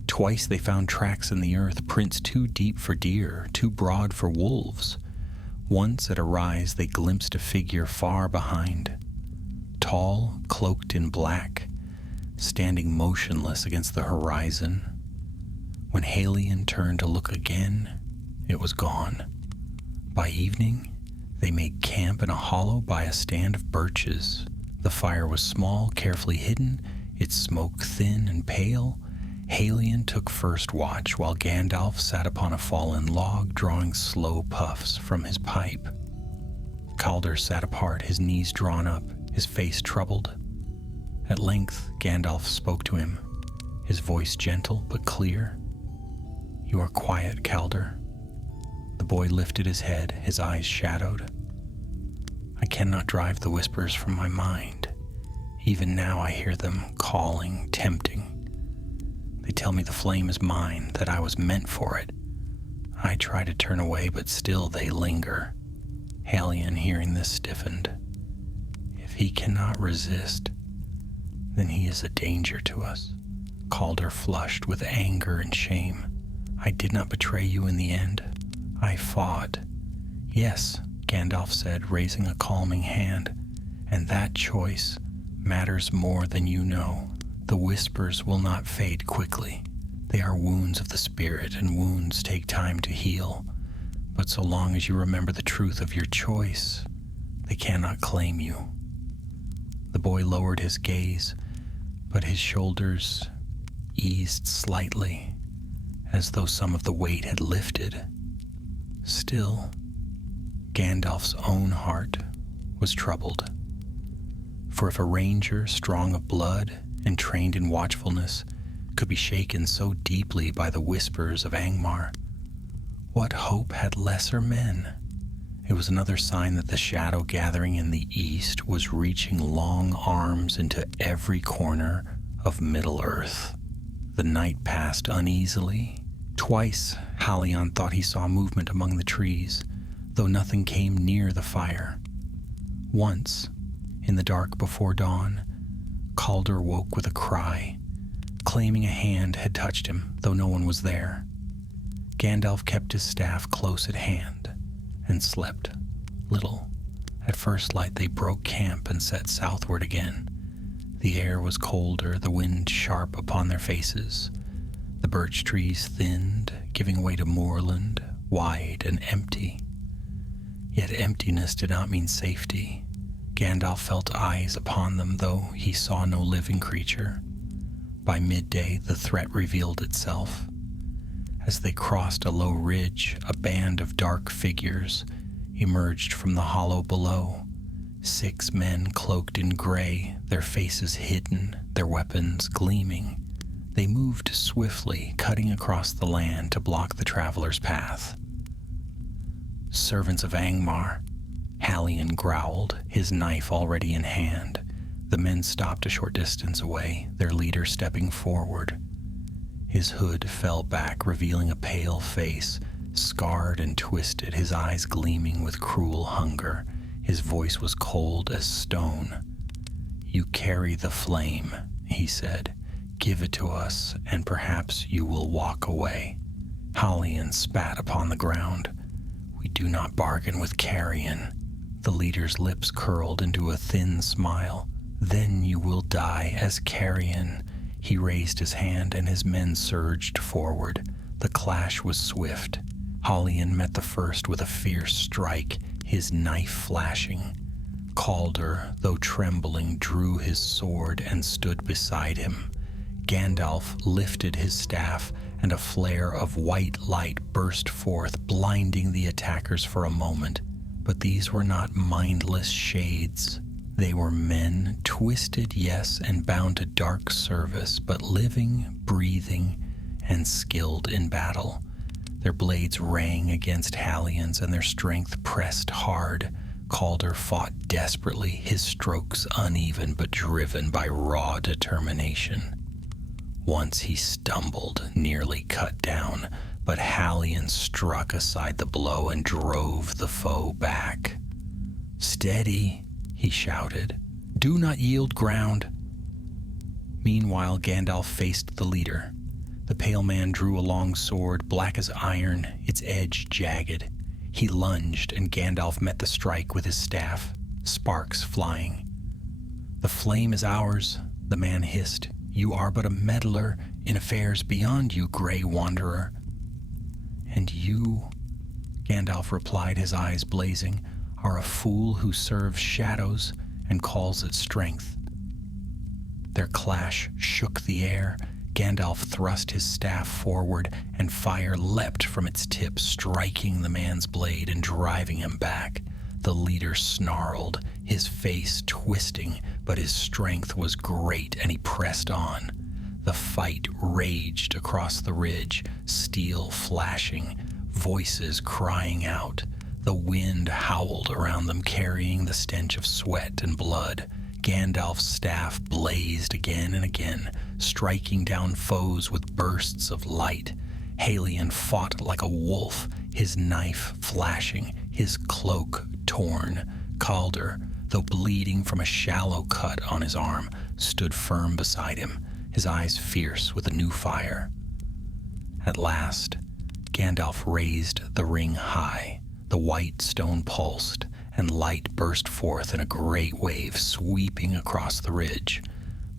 Twice they found tracks in the earth, prints too deep for deer, too broad for wolves. Once at a rise they glimpsed a figure far behind, tall, cloaked in black, standing motionless against the horizon. When Hallion turned to look again, it was gone. By evening, they made camp in a hollow by a stand of birches. The fire was small, carefully hidden, its smoke thin and pale. Hallion took first watch, while Gandalf sat upon a fallen log, drawing slow puffs from his pipe. Calder sat apart, his knees drawn up, his face troubled. At length, Gandalf spoke to him, his voice gentle but clear. "You are quiet, Calder." The boy lifted his head, his eyes shadowed. "I cannot drive the whispers from my mind. Even now I hear them calling, tempting. They tell me the flame is mine, that I was meant for it. I try to turn away, but still they linger." Hallion, hearing this, stiffened. "If he cannot resist, then he is a danger to us." Calder flushed with anger and shame. "I did not betray you in the end. I fought." "Yes," Gandalf said, raising a calming hand, "and that choice matters more than you know. The whispers will not fade quickly. They are wounds of the spirit, and wounds take time to heal. But so long as you remember the truth of your choice, they cannot claim you." The boy lowered his gaze, but his shoulders eased slightly, as though some of the weight had lifted. Still, Gandalf's own heart was troubled. For if a ranger strong of blood and trained in watchfulness could be shaken so deeply by the whispers of Angmar, what hope had lesser men? It was another sign that the shadow gathering in the east was reaching long arms into every corner of Middle-earth. The night passed uneasily. Twice, Hallion thought he saw movement among the trees, though nothing came near the fire. Once, in the dark before dawn, Calder woke with a cry, claiming a hand had touched him, though no one was there. Gandalf kept his staff close at hand and slept little. At first light they broke camp and set southward again. The air was colder, the wind sharp upon their faces. The birch trees thinned, giving way to moorland, wide and empty. Yet emptiness did not mean safety. Gandalf felt eyes upon them, though he saw no living creature. By midday, the threat revealed itself. As they crossed a low ridge, a band of dark figures emerged from the hollow below. 6 men cloaked in gray, their faces hidden, their weapons gleaming. They moved swiftly, cutting across the land to block the traveler's path. "Servants of Angmar," Hallion growled, his knife already in hand. The men stopped a short distance away, their leader stepping forward. His hood fell back, revealing a pale face, scarred and twisted, his eyes gleaming with cruel hunger. His voice was cold as stone. "You carry the flame," he said. "Give it to us, and perhaps you will walk away." Hallion spat upon the ground. "We do not bargain with carrion." The leader's lips curled into a thin smile. "Then you will die as carrion." He raised his hand, and his men surged forward. The clash was swift. Hallion met the first with a fierce strike, his knife flashing. Calder, though trembling, drew his sword and stood beside him. Gandalf lifted his staff, and a flare of white light burst forth, blinding the attackers for a moment. But these were not mindless shades. They were men, twisted, yes, and bound to dark service, but living, breathing, and skilled in battle. Their blades rang against Hallion's, and their strength pressed hard. Calder fought desperately, his strokes uneven but driven by raw determination. Once he stumbled, nearly cut down, but Hallion struck aside the blow and drove the foe back. "Steady," he shouted. "Do not yield ground." Meanwhile, Gandalf faced the leader. The pale man drew a long sword, black as iron, its edge jagged. He lunged, and Gandalf met the strike with his staff, sparks flying. "The flame is ours," the man hissed. "You are but a meddler in affairs beyond you, Grey Wanderer." "And you," Gandalf replied, his eyes blazing, "are a fool who serves shadows and calls it strength." Their clash shook the air. Gandalf thrust his staff forward, and fire leapt from its tip, striking the man's blade and driving him back. The leader snarled, his face twisting, but his strength was great, and he pressed on. The fight raged across the ridge, steel flashing, voices crying out. The wind howled around them, carrying the stench of sweat and blood. Gandalf's staff blazed again and again, striking down foes with bursts of light. Hallion fought like a wolf, his knife flashing, his cloak torn. Calder, though bleeding from a shallow cut on his arm, stood firm beside him, his eyes fierce with a new fire. At last, Gandalf raised the ring high. The white stone pulsed, and light burst forth in a great wave sweeping across the ridge.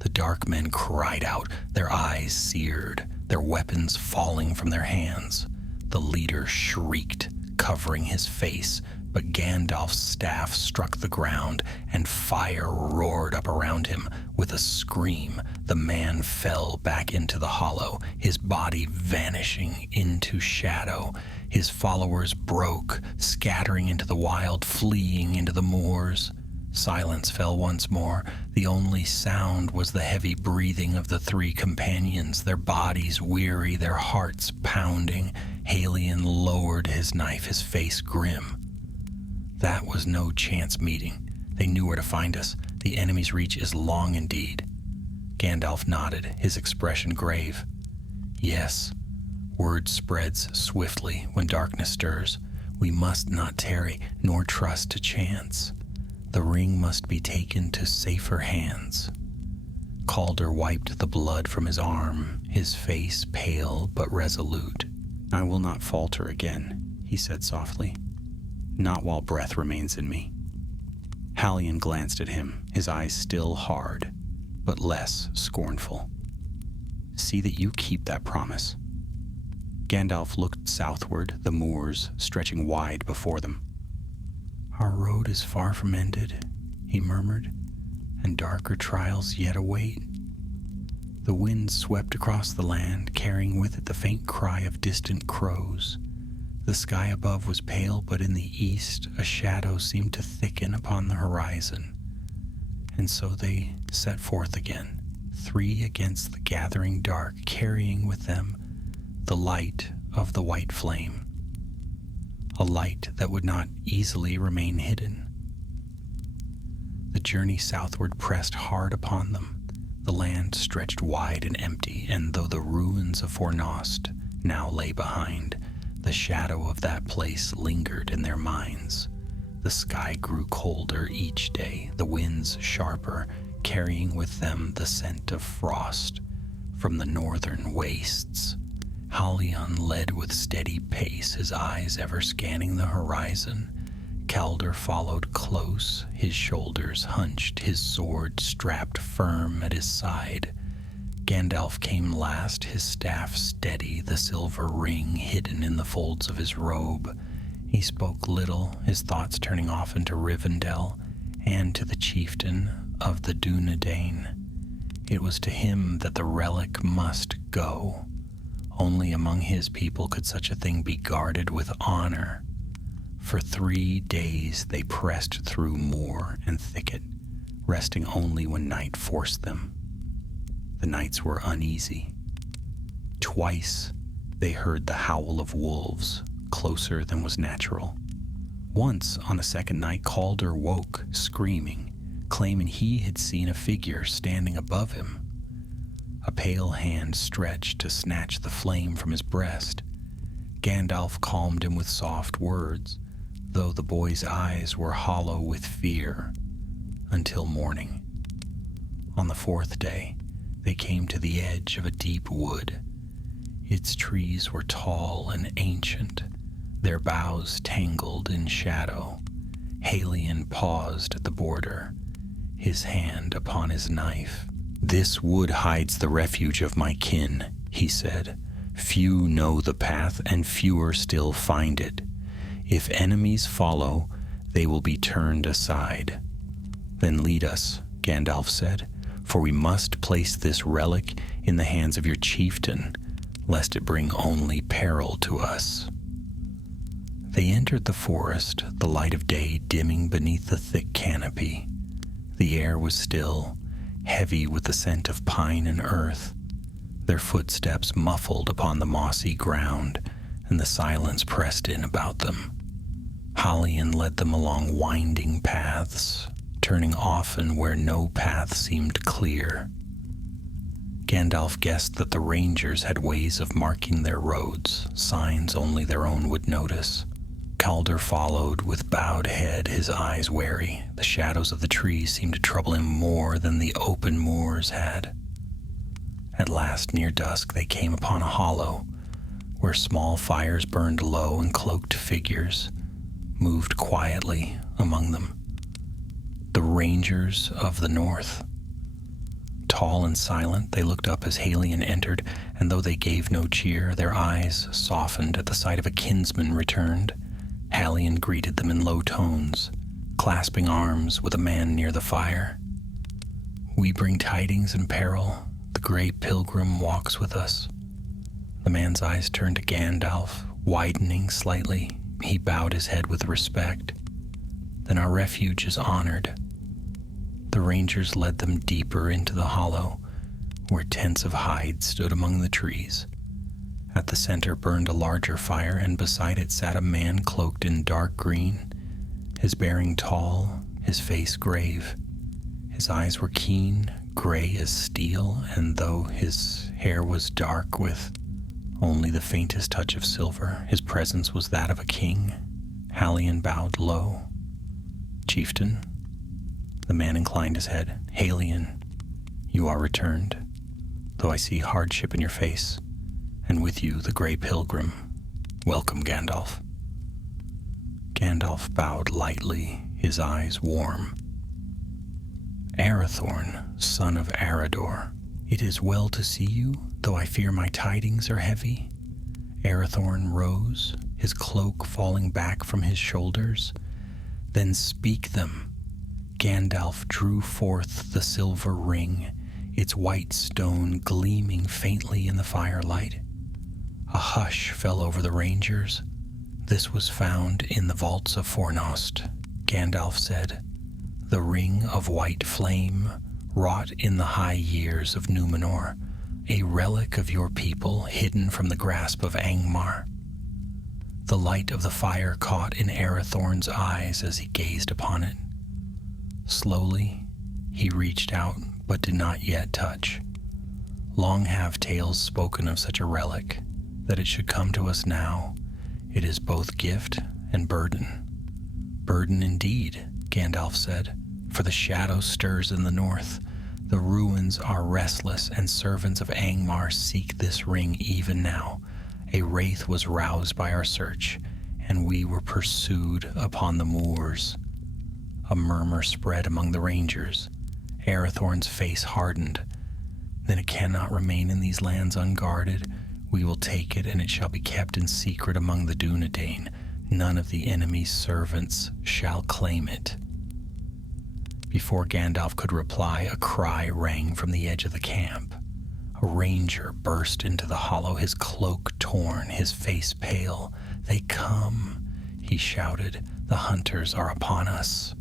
The dark men cried out, their eyes seared, their weapons falling from their hands. The leader shrieked, covering his face, but Gandalf's staff struck the ground, and fire roared up around him. With a scream, the man fell back into the hollow, his body vanishing into shadow. His followers broke, scattering into the wild, fleeing into the moors. Silence fell once more. The only sound was the heavy breathing of the 3 companions, their bodies weary, their hearts pounding. Hallion lowered his knife, his face grim. "That was no chance meeting. They knew where to find us. The enemy's reach is long indeed." Gandalf nodded, his expression grave. "Yes, word spreads swiftly when darkness stirs. We must not tarry, nor trust to chance. The ring must be taken to safer hands." Calder wiped the blood from his arm, his face pale but resolute. "I will not falter again," he said softly. "Not while breath remains in me." Hallion glanced at him, his eyes still hard, but less scornful. "See that you keep that promise." Gandalf looked southward, the moors stretching wide before them. "Our road is far from ended. he murmured, "and darker trials yet await." The wind swept across the land, carrying with it the faint cry of distant crows. The sky above was pale, but in the east a shadow seemed to thicken upon the horizon. And so they set forth again, 3 against the gathering dark, carrying with them the light of the white flame, a light that would not easily remain hidden. The journey southward pressed hard upon them. The land stretched wide and empty, and though the ruins of Fornost now lay behind, the shadow of that place lingered in their minds. The sky grew colder each day, the winds sharper, carrying with them the scent of frost from the northern wastes. Halion led with steady pace, his eyes ever scanning the horizon. Calder followed close, his shoulders hunched, his sword strapped firm at his side. Gandalf came last, his staff steady, the silver ring hidden in the folds of his robe. He spoke little, his thoughts turning often to Rivendell and to the chieftain of the Dunedain. It was to him that the relic must go. Only among his people could such a thing be guarded with honor. For 3 days they pressed through moor and thicket, resting only when night forced them. The nights were uneasy. Twice they heard the howl of wolves, closer than was natural. Once, on a second night, Calder woke, screaming, claiming he had seen a figure standing above him. A pale hand stretched to snatch the flame from his breast. Gandalf calmed him with soft words, though the boy's eyes were hollow with fear, until morning. On the 4th day, they came to the edge of a deep wood. Its trees were tall and ancient, their boughs tangled in shadow. Halion paused at the border, his hand upon his knife. "This wood hides the refuge of my kin," he said. "Few know the path, and fewer still find it. If enemies follow, they will be turned aside." "Then lead us," Gandalf said, "for we must place this relic in the hands of your chieftain, lest it bring only peril to us." They entered the forest, the light of day dimming beneath the thick canopy. The air was still, heavy with the scent of pine and earth. Their footsteps muffled upon the mossy ground, and the silence pressed in about them. Halion led them along winding paths, turning often where no path seemed clear. Gandalf guessed that the rangers had ways of marking their roads, signs only their own would notice. Calder followed with bowed head, his eyes wary. The shadows of the trees seemed to trouble him more than the open moors had. At last, near dusk, they came upon a hollow, where small fires burned low and cloaked figures moved quietly among them. The Rangers of the North. Tall and silent, they looked up as Halion entered, and though they gave no cheer, their eyes softened at the sight of a kinsman returned. Halion greeted them in low tones, clasping arms with a man near the fire. "We bring tidings and peril. The gray pilgrim walks with us." The man's eyes turned to Gandalf, widening slightly. He bowed his head with respect. "Then our refuge is honored." The rangers led them deeper into the hollow, where tents of hide stood among the trees. At the center burned a larger fire, and beside it sat a man cloaked in dark green, his bearing tall, his face grave. His eyes were keen, gray as steel, and though his hair was dark with only the faintest touch of silver, his presence was that of a king. Halion bowed low. "Chieftain?" The man inclined his head. "Halion, you are returned, though I see hardship in your face, and with you the gray pilgrim. Welcome, Gandalf." Gandalf bowed lightly, his eyes warm. "Arathorn, son of Arador, it is well to see you, though I fear my tidings are heavy." Arathorn rose, his cloak falling back from his shoulders. "Then speak them. Gandalf drew forth the silver ring, its white stone gleaming faintly in the firelight. A hush fell over the rangers. This was found in the vaults of Fornost, Gandalf said. The ring of white flame, wrought in the high years of Númenor, a relic of your people hidden from the grasp of Angmar. The light of the fire caught in Arathorn's eyes as he gazed upon it. Slowly, he reached out, but did not yet touch. Long have tales spoken of such a relic, that it should come to us now. It is both gift and burden. Burden indeed, Gandalf said, for the shadow stirs in the north. The ruins are restless, and servants of Angmar seek this ring even now. A wraith was roused by our search, and we were pursued upon the moors. A murmur spread among the rangers. Arathorn's face hardened. Then it cannot remain in these lands unguarded. We will take it, and it shall be kept in secret among the Dunedain. None of the enemy's servants shall claim it. Before Gandalf could reply, a cry rang from the edge of the camp. A ranger burst into the hollow, his cloak torn, his face pale. "They come," he shouted. "The hunters are upon us."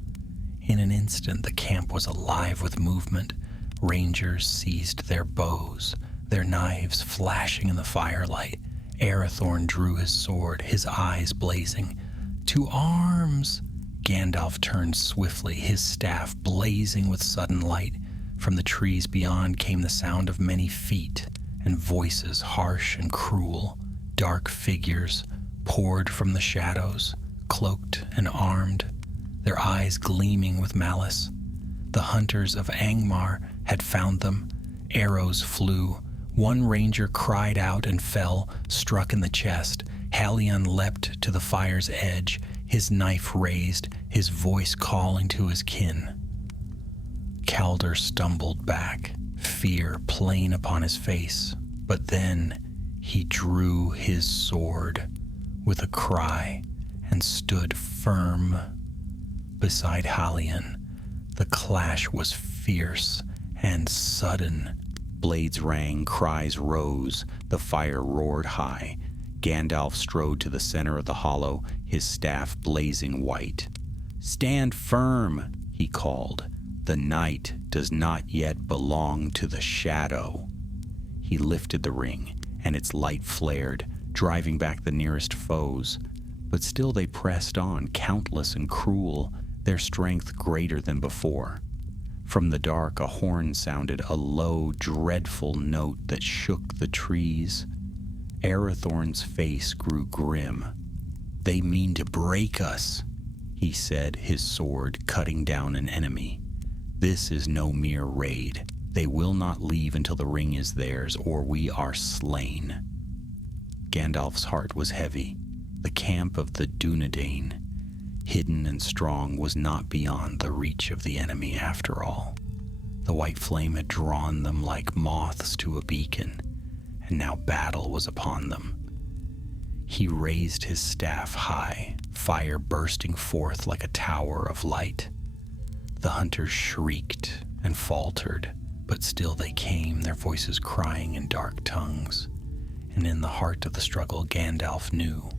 In an instant, the camp was alive with movement. Rangers seized their bows, their knives flashing in the firelight. Arathorn drew his sword, his eyes blazing. "To arms!" Gandalf turned swiftly, his staff blazing with sudden light. From the trees beyond came the sound of many feet and voices, harsh and cruel. Dark figures poured from the shadows, cloaked and armed, their eyes gleaming with malice. The hunters of Angmar had found them. Arrows flew. One ranger cried out and fell, struck in the chest. Halion leapt to the fire's edge, his knife raised, his voice calling to his kin. Calder stumbled back, fear plain upon his face, but then he drew his sword with a cry and stood firm beside Halion. The clash was fierce and sudden. Blades rang, cries rose, the fire roared high. Gandalf strode to the center of the hollow, his staff blazing white. "Stand firm," he called. "The night does not yet belong to the shadow." He lifted the ring, and its light flared, driving back the nearest foes. But still they pressed on, countless and cruel, their strength greater than before. From the dark a horn sounded, a low, dreadful note that shook the trees. Arathorn's face grew grim. "They mean to break us," he said, his sword cutting down an enemy. "This is no mere raid. They will not leave until the ring is theirs, or we are slain." Gandalf's heart was heavy. The camp of the Dunedain, hidden and strong, was not beyond the reach of the enemy after all. The white flame had drawn them like moths to a beacon, and now battle was upon them. He raised his staff high, fire bursting forth like a tower of light. The hunters shrieked and faltered, but still they came, their voices crying in dark tongues. And in the heart of the struggle, Gandalf knew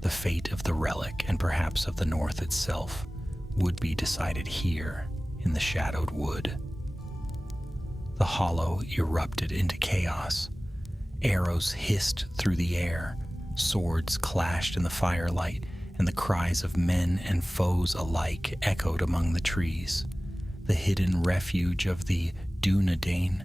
the fate of the relic, and perhaps of the North itself, would be decided here in the shadowed wood. The hollow erupted into chaos. Arrows hissed through the air, swords clashed in the firelight, and the cries of men and foes alike echoed among the trees. The hidden refuge of the Dunedain,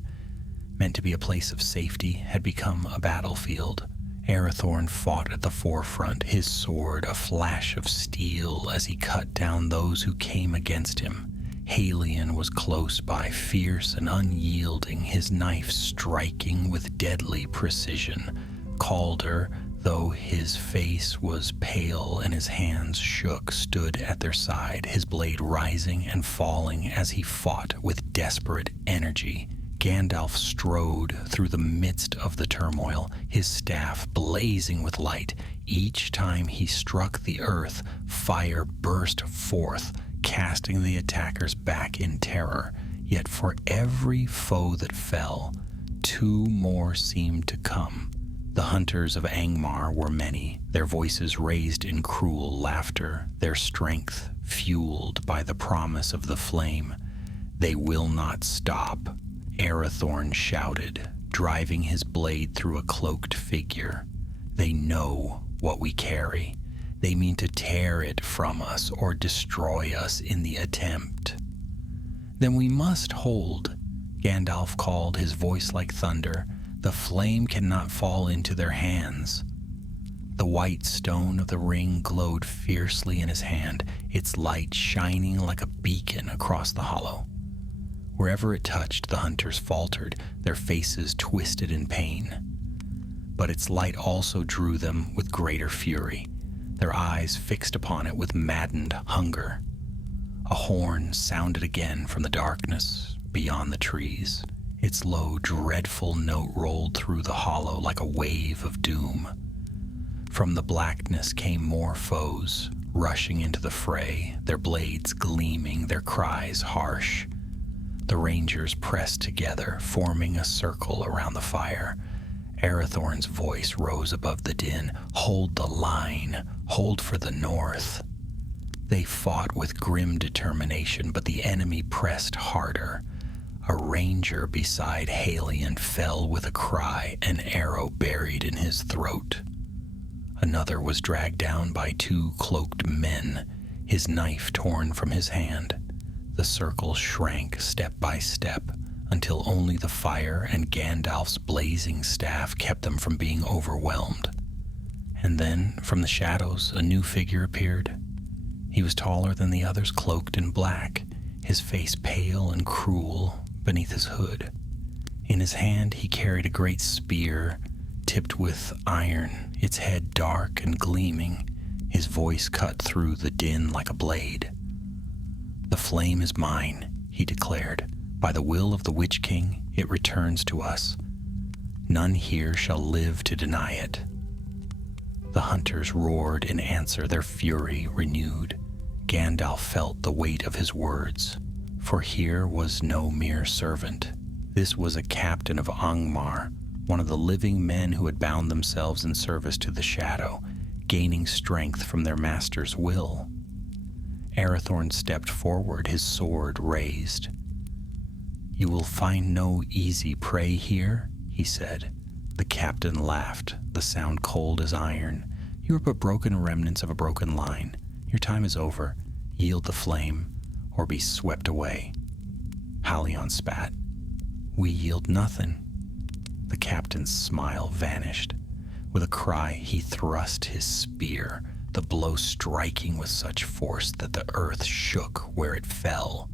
meant to be a place of safety, had become a battlefield. Arathorn fought at the forefront, his sword a flash of steel as he cut down those who came against him. Halion was close by, fierce and unyielding, his knife striking with deadly precision. Calder, though his face was pale and his hands shook, stood at their side, his blade rising and falling as he fought with desperate energy. Gandalf strode through the midst of the turmoil, his staff blazing with light. Each time he struck the earth, fire burst forth, casting the attackers back in terror. Yet for every foe that fell, 2 more seemed to come. The hunters of Angmar were many, their voices raised in cruel laughter, their strength fueled by the promise of the flame. "They will not stop," Arathorn shouted, driving his blade through a cloaked figure. "They know what we carry. They mean to tear it from us or destroy us in the attempt." "Then we must hold," Gandalf called, his voice like thunder. "The flame cannot fall into their hands." The white stone of the ring glowed fiercely in his hand, its light shining like a beacon across the hollow. Wherever it touched, the hunters faltered, their faces twisted in pain. But its light also drew them with greater fury, their eyes fixed upon it with maddened hunger. A horn sounded again from the darkness beyond the trees. Its low, dreadful note rolled through the hollow like a wave of doom. From the blackness came more foes, rushing into the fray, their blades gleaming, their cries harsh. The rangers pressed together, forming a circle around the fire. Arathorn's voice rose above the din. "Hold the line, hold for the north." They fought with grim determination, but the enemy pressed harder. A ranger beside Halion fell with a cry, an arrow buried in his throat. Another was dragged down by 2 cloaked men, his knife torn from his hand. The circle shrank step by step until only the fire and Gandalf's blazing staff kept them from being overwhelmed. And then, from the shadows, a new figure appeared. He was taller than the others, cloaked in black, his face pale and cruel beneath his hood. In his hand he carried a great spear tipped with iron, its head dark and gleaming. His voice cut through the din like a blade. "The flame is mine," he declared. "By the will of the Witch King, it returns to us. None here shall live to deny it." The hunters roared in answer, their fury renewed. Gandalf felt the weight of his words, for here was no mere servant. This was a captain of Angmar, one of the living men who had bound themselves in service to the Shadow, gaining strength from their master's will. Arathorn stepped forward, his sword raised. "You will find no easy prey here," he said. The captain laughed, the sound cold as iron. "You are but broken remnants of a broken line. Your time is over. Yield the flame, or be swept away." Halion spat. "We yield nothing." The captain's smile vanished. With a cry, he thrust his spear, the blow striking with such force that the earth shook where it fell.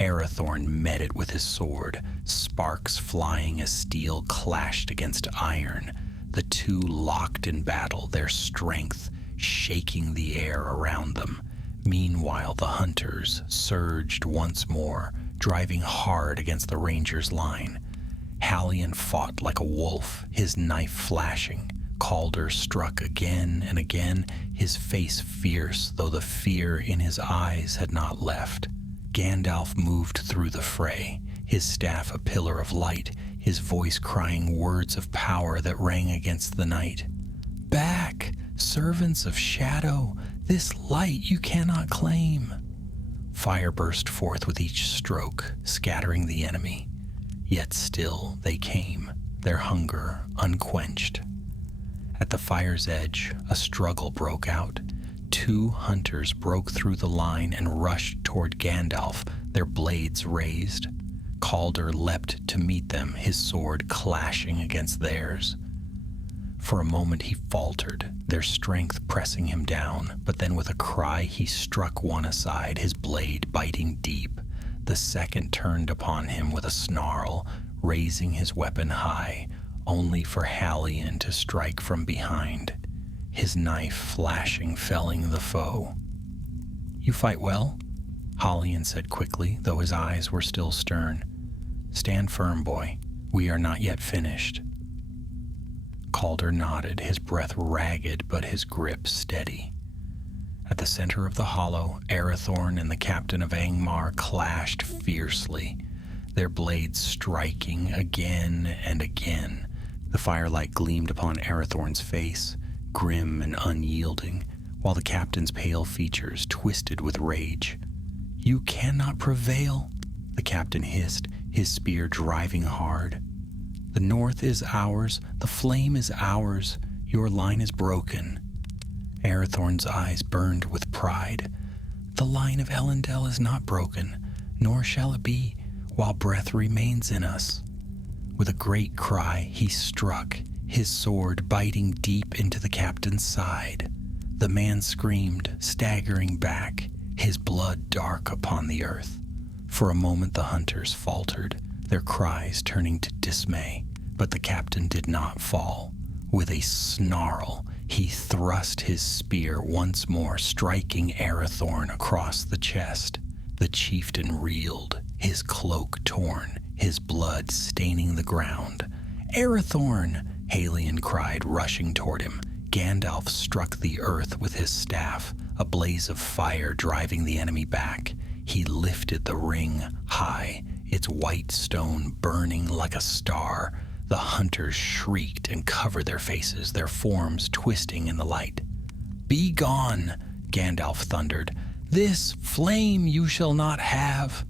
Arathorn met it with his sword, sparks flying as steel clashed against iron. The 2 locked in battle, their strength shaking the air around them. Meanwhile, the hunters surged once more, driving hard against the rangers' line. Halion fought like a wolf, his knife flashing. Calder struck again and again, his face fierce, though the fear in his eyes had not left. Gandalf moved through the fray, his staff a pillar of light, his voice crying words of power that rang against the night. "Back, servants of Shadow! This light you cannot claim!" Fire burst forth with each stroke, scattering the enemy. Yet still they came, their hunger unquenched. At the fire's edge, a struggle broke out. 2 hunters broke through the line and rushed toward Gandalf, their blades raised. Calder leapt to meet them, his sword clashing against theirs. For a moment he faltered, their strength pressing him down, but then with a cry he struck one aside, his blade biting deep. The second turned upon him with a snarl, raising his weapon high, only for Halion to strike from behind, his knife flashing, felling the foe. "You fight well," Halion said quickly, though his eyes were still stern. "Stand firm, boy. We are not yet finished." Calder nodded, his breath ragged but his grip steady. At the center of the hollow, Arathorn and the captain of Angmar clashed fiercely, their blades striking again and again. The firelight gleamed upon Arathorn's face, grim and unyielding, while the captain's pale features twisted with rage. "You cannot prevail," the captain hissed, his spear driving hard. "The north is ours, the flame is ours, your line is broken." Arathorn's eyes burned with pride. "The line of Elendil is not broken, nor shall it be, while breath remains in us." With a great cry, he struck, his sword biting deep into the captain's side. The man screamed, staggering back, his blood dark upon the earth. For a moment the hunters faltered, their cries turning to dismay, but the captain did not fall. With a snarl, he thrust his spear once more, striking Arathorn across the chest. The chieftain reeled, his cloak torn, his blood staining the ground. "Arathorn!" Halion cried, rushing toward him. Gandalf struck the earth with his staff, a blaze of fire driving the enemy back. He lifted the ring high, its white stone burning like a star. The hunters shrieked and covered their faces, their forms twisting in the light. "Be gone!" Gandalf thundered. "This flame you shall not have!"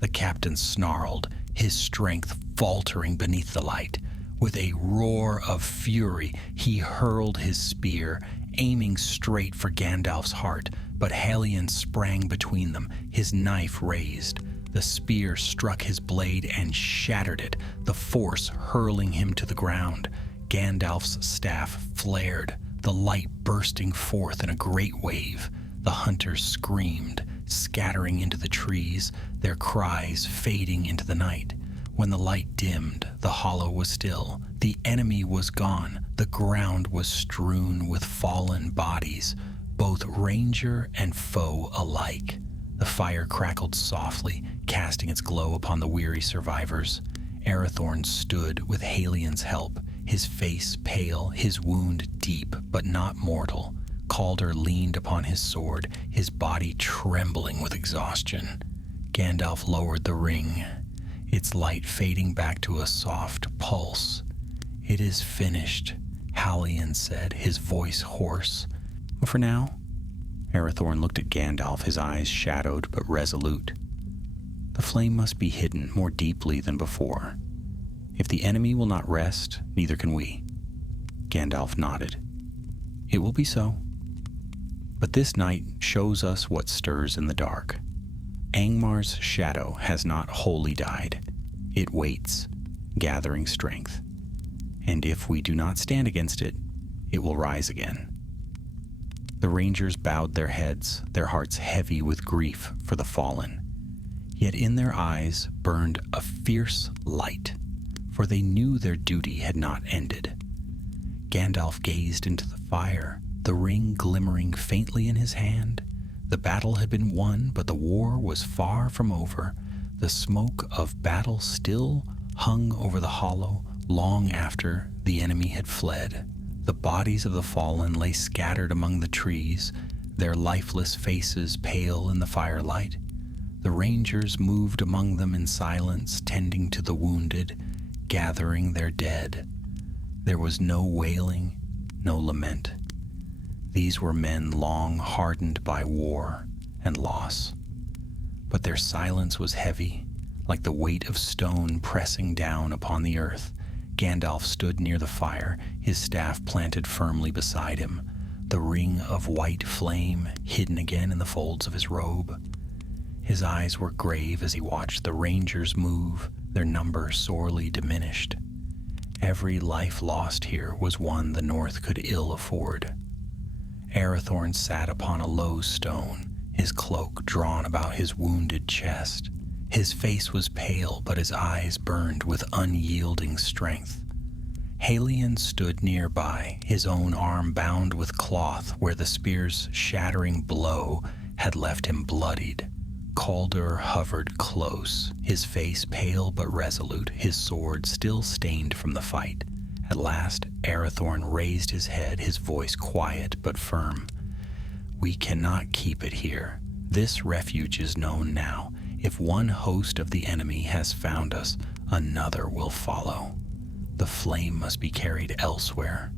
The captain snarled, his strength faltering beneath the light. With a roar of fury, he hurled his spear, aiming straight for Gandalf's heart, but Halion sprang between them, his knife raised. The spear struck his blade and shattered it, the force hurling him to the ground. Gandalf's staff flared, the light bursting forth in a great wave. The hunters screamed, scattering into the trees, their cries fading into the night. When the light dimmed, the hollow was still. The enemy was gone. The ground was strewn with fallen bodies, both ranger and foe alike. The fire crackled softly, casting its glow upon the weary survivors. Arathorn stood with Halion's help, his face pale, his wound deep but not mortal. Calder leaned upon his sword, his body trembling with exhaustion. Gandalf lowered the ring, its light fading back to a soft pulse. "It is finished," Halion said, his voice hoarse. "For now." Arathorn looked at Gandalf, his eyes shadowed but resolute. "The flame must be hidden more deeply than before. If the enemy will not rest, neither can we." Gandalf nodded. "It will be so. But this night shows us what stirs in the dark. Angmar's shadow has not wholly died. It waits, gathering strength. And if we do not stand against it, it will rise again." The rangers bowed their heads, their hearts heavy with grief for the fallen. Yet in their eyes burned a fierce light, for they knew their duty had not ended. Gandalf gazed into the fire, the ring glimmering faintly in his hand. The battle had been won, but the war was far from over. The smoke of battle still hung over the hollow long after the enemy had fled. The bodies of the fallen lay scattered among the trees, their lifeless faces pale in the firelight. The rangers moved among them in silence, tending to the wounded, gathering their dead. There was no wailing, no lament. These were men long hardened by war and loss. But their silence was heavy, like the weight of stone pressing down upon the earth. Gandalf stood near the fire, his staff planted firmly beside him, the ring of white flame hidden again in the folds of his robe. His eyes were grave as he watched the rangers move, their number sorely diminished. Every life lost here was one the North could ill afford. Arathorn sat upon a low stone, his cloak drawn about his wounded chest. His face was pale, but his eyes burned with unyielding strength. Halion stood nearby, his own arm bound with cloth where the spear's shattering blow had left him bloodied. Calder hovered close, his face pale but resolute, his sword still stained from the fight. At last, Arathorn raised his head, his voice quiet but firm. We cannot keep it here. This refuge is known now. If one host of the enemy has found us, another will follow. The flame must be carried elsewhere.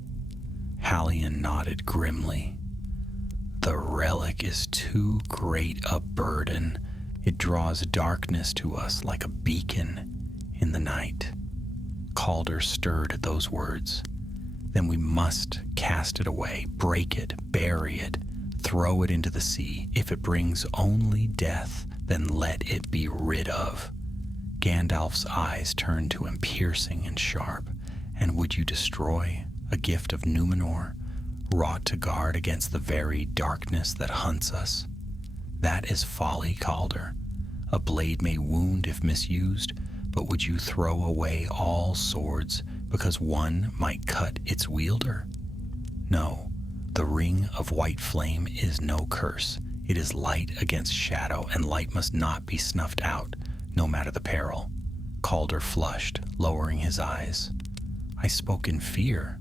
Hallion nodded grimly. The relic is too great a burden. It draws darkness to us like a beacon in the night. Calder stirred at those words. Then we must cast it away, break it, bury it, throw it into the sea. If it brings only death, then let it be rid of. Gandalf's eyes turned to him, piercing and sharp. And would you destroy a gift of Numenor, wrought to guard against the very darkness that hunts us? That is folly, Calder. A blade may wound if misused, but would you throw away all swords because one might cut its wielder? No, the ring of white flame is no curse. It is light against shadow, and light must not be snuffed out, no matter the peril. Calder flushed, lowering his eyes. I spoke in fear.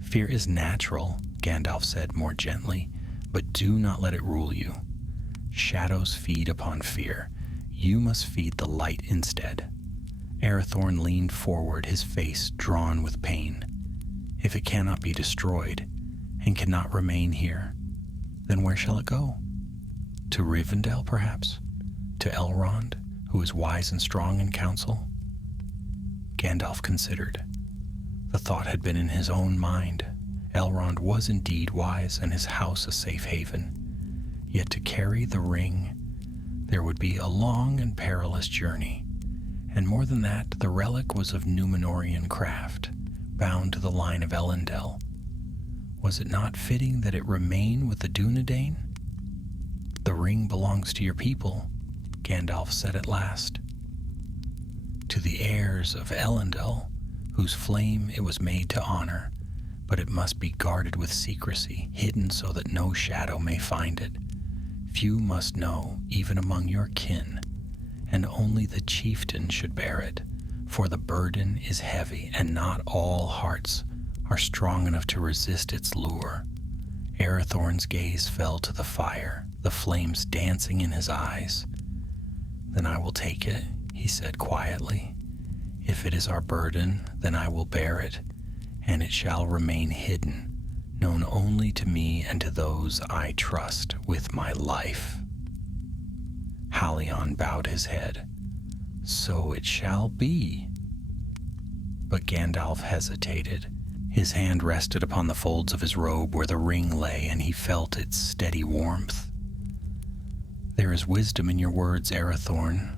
Fear is natural, Gandalf said more gently, but do not let it rule you. Shadows feed upon fear. You must feed the light instead. Arathorn leaned forward, his face drawn with pain. If it cannot be destroyed, and cannot remain here, then where shall it go? To Rivendell, perhaps? To Elrond, who is wise and strong in counsel? Gandalf considered. The thought had been in his own mind. Elrond was indeed wise, and his house a safe haven. Yet to carry the ring, there would be a long and perilous journey. And more than that, the relic was of Númenórean craft, bound to the line of Elendil. Was it not fitting that it remain with the Dúnedain? The ring belongs to your people, Gandalf said at last. To the heirs of Elendil, whose flame it was made to honor, but it must be guarded with secrecy, hidden so that no shadow may find it. Few must know, even among your kin, and only the chieftain should bear it, for the burden is heavy, and not all hearts are strong enough to resist its lure. Arathorn's gaze fell to the fire, the flames dancing in his eyes. Then I will take it, he said quietly. If it is our burden, then I will bear it, and it shall remain hidden, known only to me and to those I trust with my life. Hallion bowed his head. So it shall be. But Gandalf hesitated. His hand rested upon the folds of his robe where the ring lay, and he felt its steady warmth. There is wisdom in your words, Arathorn.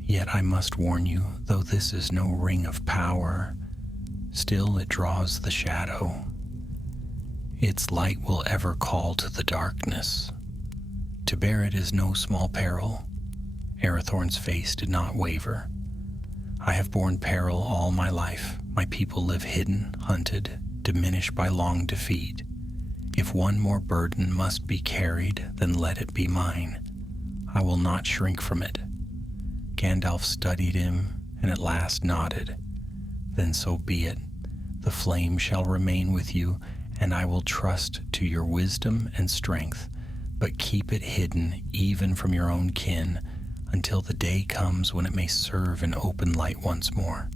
Yet I must warn you, though this is no ring of power, still it draws the shadow. Its light will ever call to the darkness. To bear it is no small peril. Arathorn's face did not waver. I have borne peril all my life. My people live hidden, hunted, diminished by long defeat. If one more burden must be carried, then let it be mine. I will not shrink from it. Gandalf studied him and at last nodded. Then so be it. The flame shall remain with you, and I will trust to your wisdom and strength, but keep it hidden even from your own kin until the day comes when it may serve in open light once more.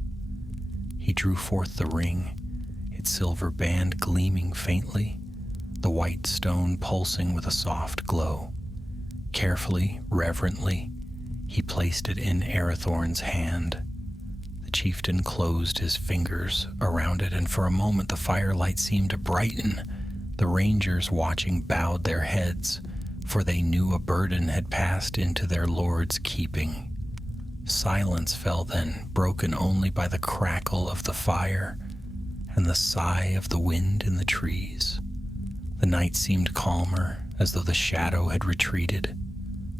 He drew forth the ring, its silver band gleaming faintly, the white stone pulsing with a soft glow. Carefully, reverently, he placed it in Arathorn's hand. The chieftain closed his fingers around it, and for a moment the firelight seemed to brighten. The rangers watching bowed their heads, for they knew a burden had passed into their lord's keeping. Silence fell then, broken only by the crackle of the fire and the sigh of the wind in the trees. The night seemed calmer, as though the shadow had retreated,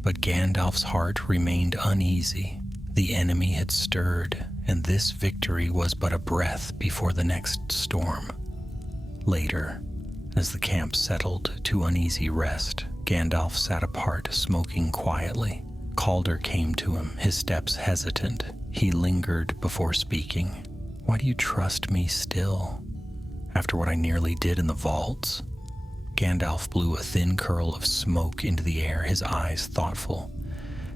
but Gandalf's heart remained uneasy. The enemy had stirred, and this victory was but a breath before the next storm. Later, as the camp settled to uneasy rest, Gandalf sat apart, smoking quietly. Calder came to him, his steps hesitant. He lingered before speaking. Why do you trust me still, after what I nearly did in the vaults? Gandalf blew a thin curl of smoke into the air, his eyes thoughtful.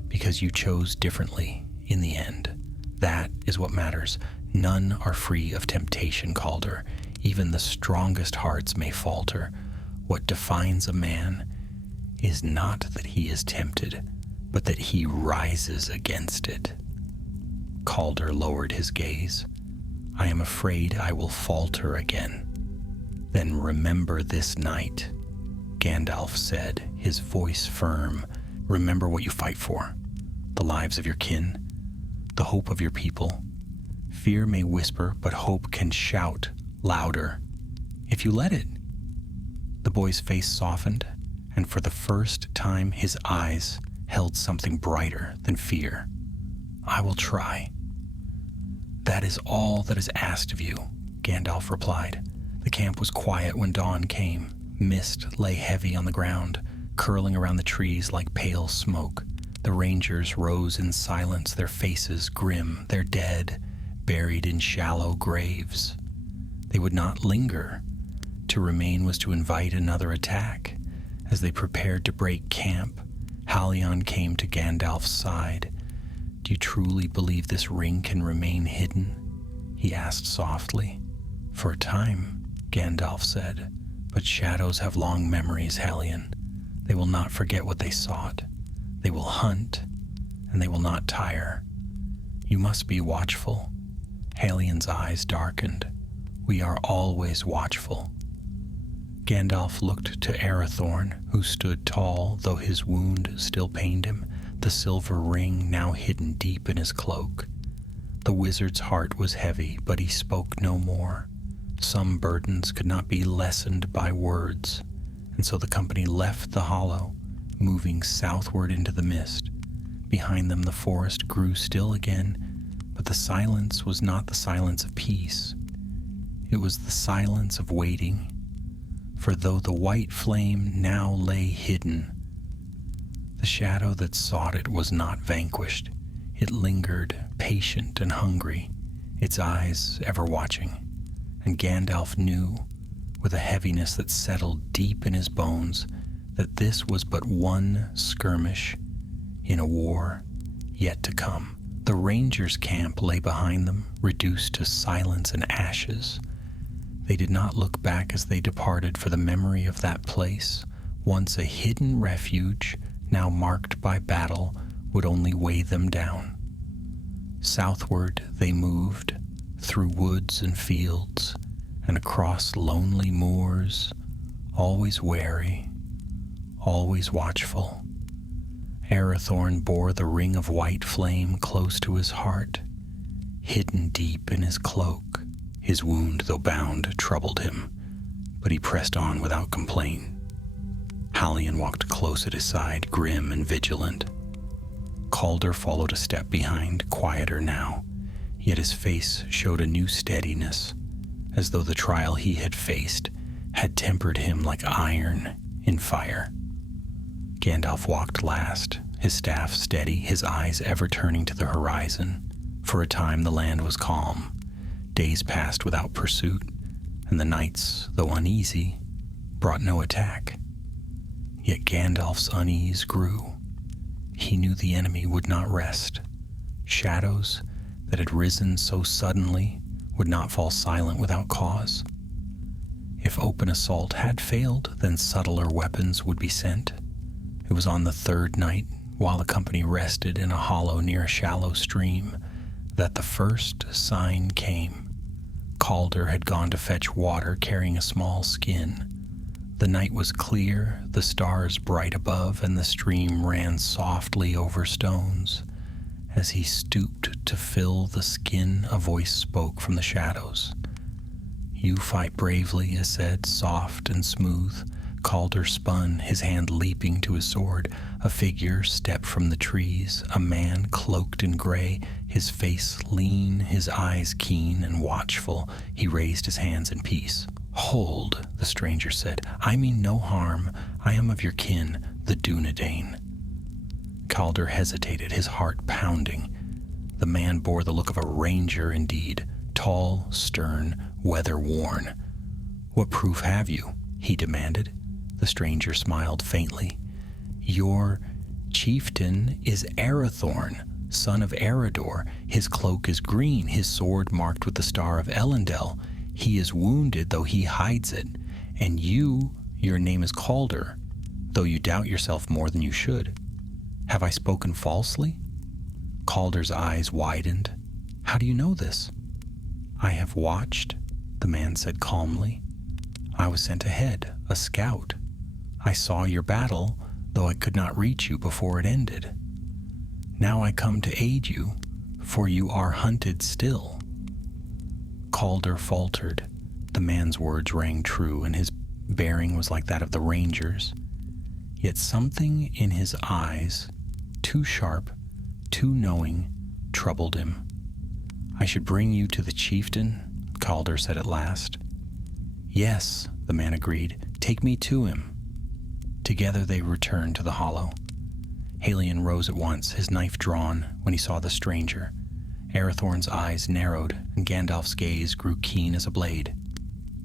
Because you chose differently in the end. That is what matters. None are free of temptation, Calder. Even the strongest hearts may falter. What defines a man is not that he is tempted, but that he rises against it. Calder lowered his gaze. I am afraid I will falter again. Then remember this night, Gandalf said, his voice firm. Remember what you fight for. The lives of your kin, the hope of your people. Fear may whisper, but hope can shout louder, if you let it. The boy's face softened, and for the first time his eyes held something brighter than fear. I will try. That is all that is asked of you, Gandalf replied. The camp was quiet when dawn came. Mist lay heavy on the ground, curling around the trees like pale smoke. The rangers rose in silence, their faces grim, their dead, buried in shallow graves. They would not linger. To remain was to invite another attack. As they prepared to break camp, Halion came to Gandalf's side. Do you truly believe this ring can remain hidden? He asked softly. For a time, Gandalf said, but shadows have long memories, Halion. They will not forget what they sought. They will hunt, and they will not tire. You must be watchful. Halion's eyes darkened. We are always watchful. Gandalf looked to Arathorn, who stood tall, though his wound still pained him, the silver ring now hidden deep in his cloak. The wizard's heart was heavy, but he spoke no more. Some burdens could not be lessened by words, and so the company left the hollow, moving southward into the mist. Behind them the forest grew still again, but the silence was not the silence of peace. It was the silence of waiting. For though the white flame now lay hidden, the shadow that sought it was not vanquished. It lingered, patient and hungry, its eyes ever watching. And Gandalf knew, with a heaviness that settled deep in his bones, that this was but one skirmish in a war yet to come. The rangers' camp lay behind them, reduced to silence and ashes. They did not look back as they departed, for the memory of that place, once a hidden refuge, now marked by battle, would only weigh them down. Southward they moved, through woods and fields, and across lonely moors, always wary, always watchful. Arathorn bore the ring of white flame close to his heart, hidden deep in his cloak. His wound, though bound, troubled him, but he pressed on without complaint. Halion walked close at his side, grim and vigilant. Calder followed a step behind, quieter now, yet his face showed a new steadiness, as though the trial he had faced had tempered him like iron in fire. Gandalf walked last, his staff steady, his eyes ever turning to the horizon. For a time the land was calm. Days passed without pursuit, and the nights, though uneasy, brought no attack. Yet Gandalf's unease grew. He knew the enemy would not rest. Shadows that had risen so suddenly would not fall silent without cause. If open assault had failed, then subtler weapons would be sent. It was on the third night, while the company rested in a hollow near a shallow stream, that the first sign came. Calder had gone to fetch water, carrying a small skin. The night was clear, the stars bright above, and the stream ran softly over stones. As he stooped to fill the skin, a voice spoke from the shadows. You fight bravely, it said, soft and smooth. Calder spun, his hand leaping to his sword. A figure stepped from the trees, a man cloaked in gray, his face lean, his eyes keen and watchful. He raised his hands in peace. Hold, the stranger said. I mean no harm. I am of your kin, the Dunedain. Calder hesitated, his heart pounding. The man bore the look of a ranger indeed, tall, stern, weather-worn. What proof have you? He demanded. The stranger smiled faintly. Your chieftain is Arathorn, son of Eredor. His cloak is green, his sword marked with the star of Elendil. He is wounded, though he hides it. And your name is Calder, though you doubt yourself more than you should. Have I spoken falsely? Calder's eyes widened. How do you know this? I have watched, the man said calmly. I was sent ahead, a scout. I saw your battle, though I could not reach you before it ended. Now I come to aid you, for you are hunted still. Calder faltered. The man's words rang true, and his bearing was like that of the rangers. Yet something in his eyes, too sharp, too knowing, troubled him. I should bring you to the chieftain, Calder said at last. Yes, the man agreed. Take me to him. Together they returned to the hollow. Halion rose at once, his knife drawn, when he saw the stranger. Arathorn's eyes narrowed, and Gandalf's gaze grew keen as a blade.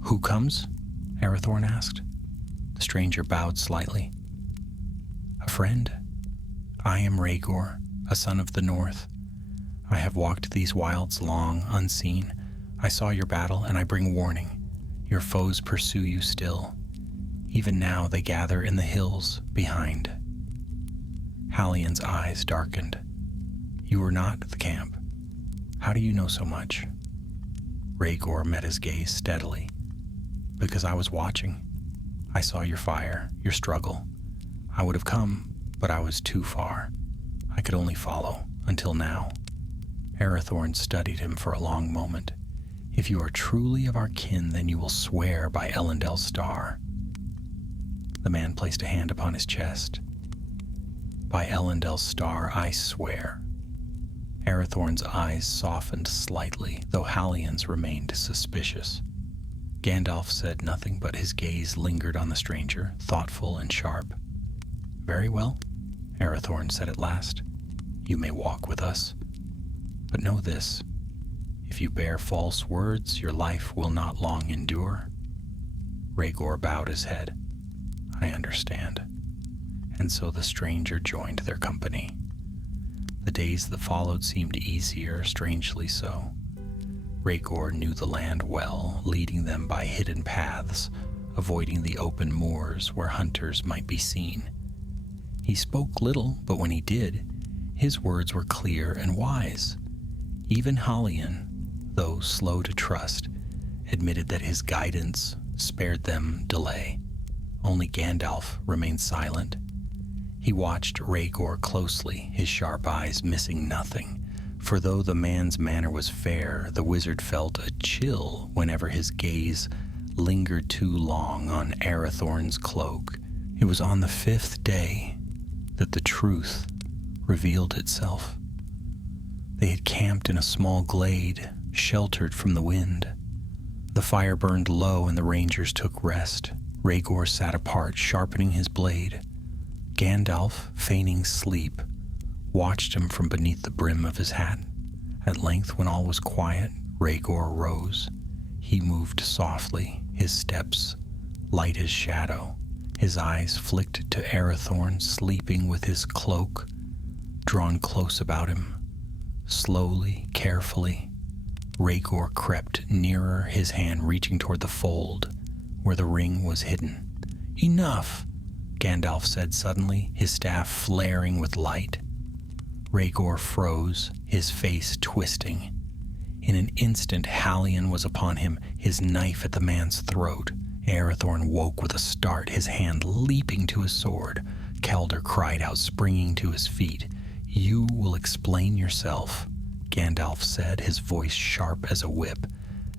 Who comes? Arathorn asked. The stranger bowed slightly. A friend. I am Rhaegor, a son of the North. I have walked these wilds long, unseen. I saw your battle, and I bring warning. Your foes pursue you still. Even now they gather in the hills behind. Halion's eyes darkened. You were not at the camp. How do you know so much? Rhaegor met his gaze steadily. Because I was watching. I saw your fire, your struggle. I would have come, but I was too far. I could only follow, until now. Arathorn studied him for a long moment. If you are truly of our kin, then you will swear by Elendil's star. The man placed a hand upon his chest. By Elendil's star, I swear. Arathorn's eyes softened slightly, though Halion's remained suspicious. Gandalf said nothing, but his gaze lingered on the stranger, thoughtful and sharp. Very well, Arathorn said at last. You may walk with us. But know this, if you bear false words, your life will not long endure. Rhaegor bowed his head. I understand. And so the stranger joined their company. The days that followed seemed easier, strangely so. Rhaegor knew the land well, leading them by hidden paths, avoiding the open moors where hunters might be seen. He spoke little, but when he did, his words were clear and wise. Even Halion, though slow to trust, admitted that his guidance spared them delay. Only Gandalf remained silent. He watched Rhaegor closely, his sharp eyes missing nothing. For though the man's manner was fair, the wizard felt a chill whenever his gaze lingered too long on Arathorn's cloak. It was on the 5th day that the truth revealed itself. They had camped in a small glade, sheltered from the wind. The fire burned low and the rangers took rest. Rhaegor sat apart, sharpening his blade. Gandalf, feigning sleep, watched him from beneath the brim of his hat. At length, when all was quiet, Rhaegor rose. He moved softly, his steps light as shadow. His eyes flicked to Arathorn, sleeping with his cloak drawn close about him. Slowly, carefully, Rhaegor crept nearer, his hand reaching toward the fold where the ring was hidden. Enough, Gandalf said suddenly, his staff flaring with light. Rhaegor froze, his face twisting. In an instant, Halion was upon him, his knife at the man's throat. Arathorn woke with a start, his hand leaping to his sword. Calder cried out, springing to his feet. You will explain yourself, Gandalf said, his voice sharp as a whip.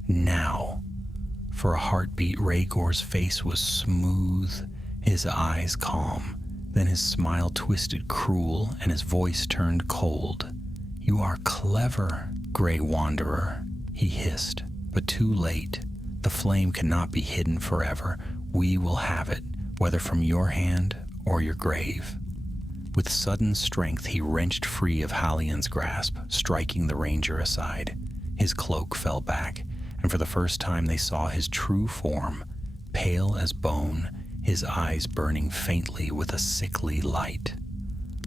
Now. For a heartbeat, Rhaegor's face was smooth, his eyes calm. Then his smile twisted cruel, and his voice turned cold. You are clever, Grey Wanderer, he hissed, but too late. The flame cannot be hidden forever. We will have it, whether from your hand or your grave. With sudden strength, he wrenched free of Halion's grasp, striking the ranger aside. His cloak fell back, and for the first time they saw his true form, pale as bone, his eyes burning faintly with a sickly light.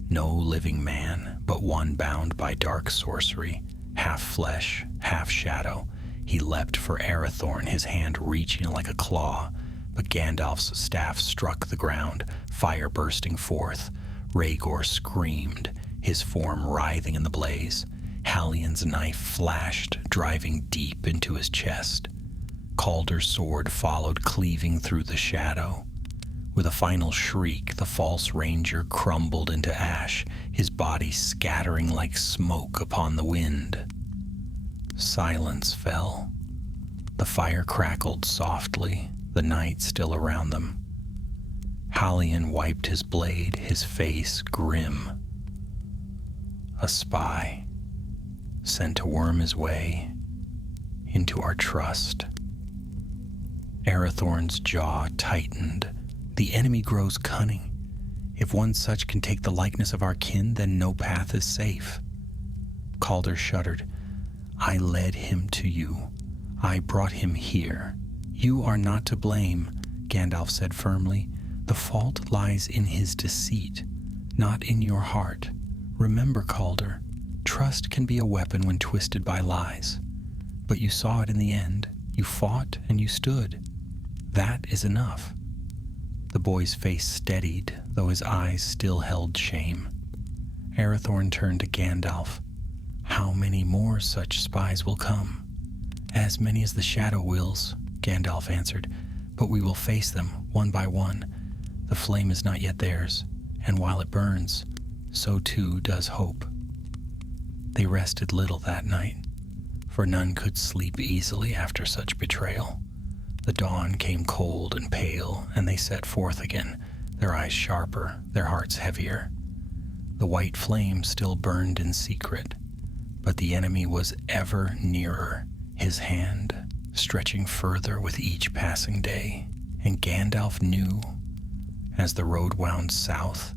No living man, but one bound by dark sorcery, half flesh, half shadow. He leapt for Arathorn, his hand reaching like a claw, but Gandalf's staff struck the ground, fire bursting forth. Rhaegor screamed, his form writhing in the blaze. Hallion's knife flashed, driving deep into his chest. Calder's sword followed, cleaving through the shadow. With a final shriek, the false ranger crumbled into ash, his body scattering like smoke upon the wind. Silence fell. The fire crackled softly, the night still around them. Hallion wiped his blade, his face grim. A spy, sent to worm his way into our trust. Arathorn's jaw tightened. The enemy grows cunning. If one such can take the likeness of our kin, then no path is safe. Calder shuddered. I led him to you. I brought him here. You are not to blame, Gandalf said firmly. The fault lies in his deceit, not in your heart. Remember, Calder, trust can be a weapon when twisted by lies. But you saw it in the end. You fought and you stood. That is enough. The boy's face steadied, though his eyes still held shame. Arathorn turned to Gandalf. How many more such spies will come? As many as the shadow wills, Gandalf answered, but we will face them one by one. The flame is not yet theirs, and while it burns, so too does hope. They rested little that night, for none could sleep easily after such betrayal. The dawn came cold and pale, and they set forth again, their eyes sharper, their hearts heavier. The white flame still burned in secret, but the enemy was ever nearer, his hand stretching further with each passing day. And Gandalf knew, as the road wound south,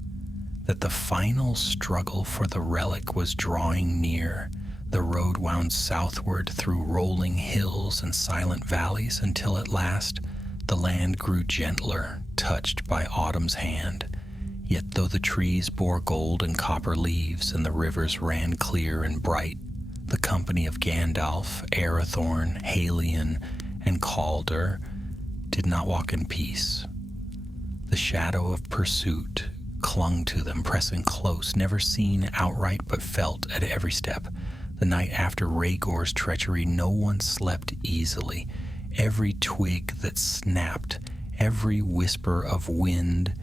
that the final struggle for the relic was drawing near. The road wound southward through rolling hills and silent valleys until at last the land grew gentler, touched by autumn's hand. Yet though the trees bore gold and copper leaves and the rivers ran clear and bright, the company of Gandalf, Arathorn, Halion, and Calder did not walk in peace. The shadow of pursuit clung to them, pressing close, never seen outright but felt at every step. The night after Rhaegor's treachery, no one slept easily. Every twig that snapped, every whisper of wind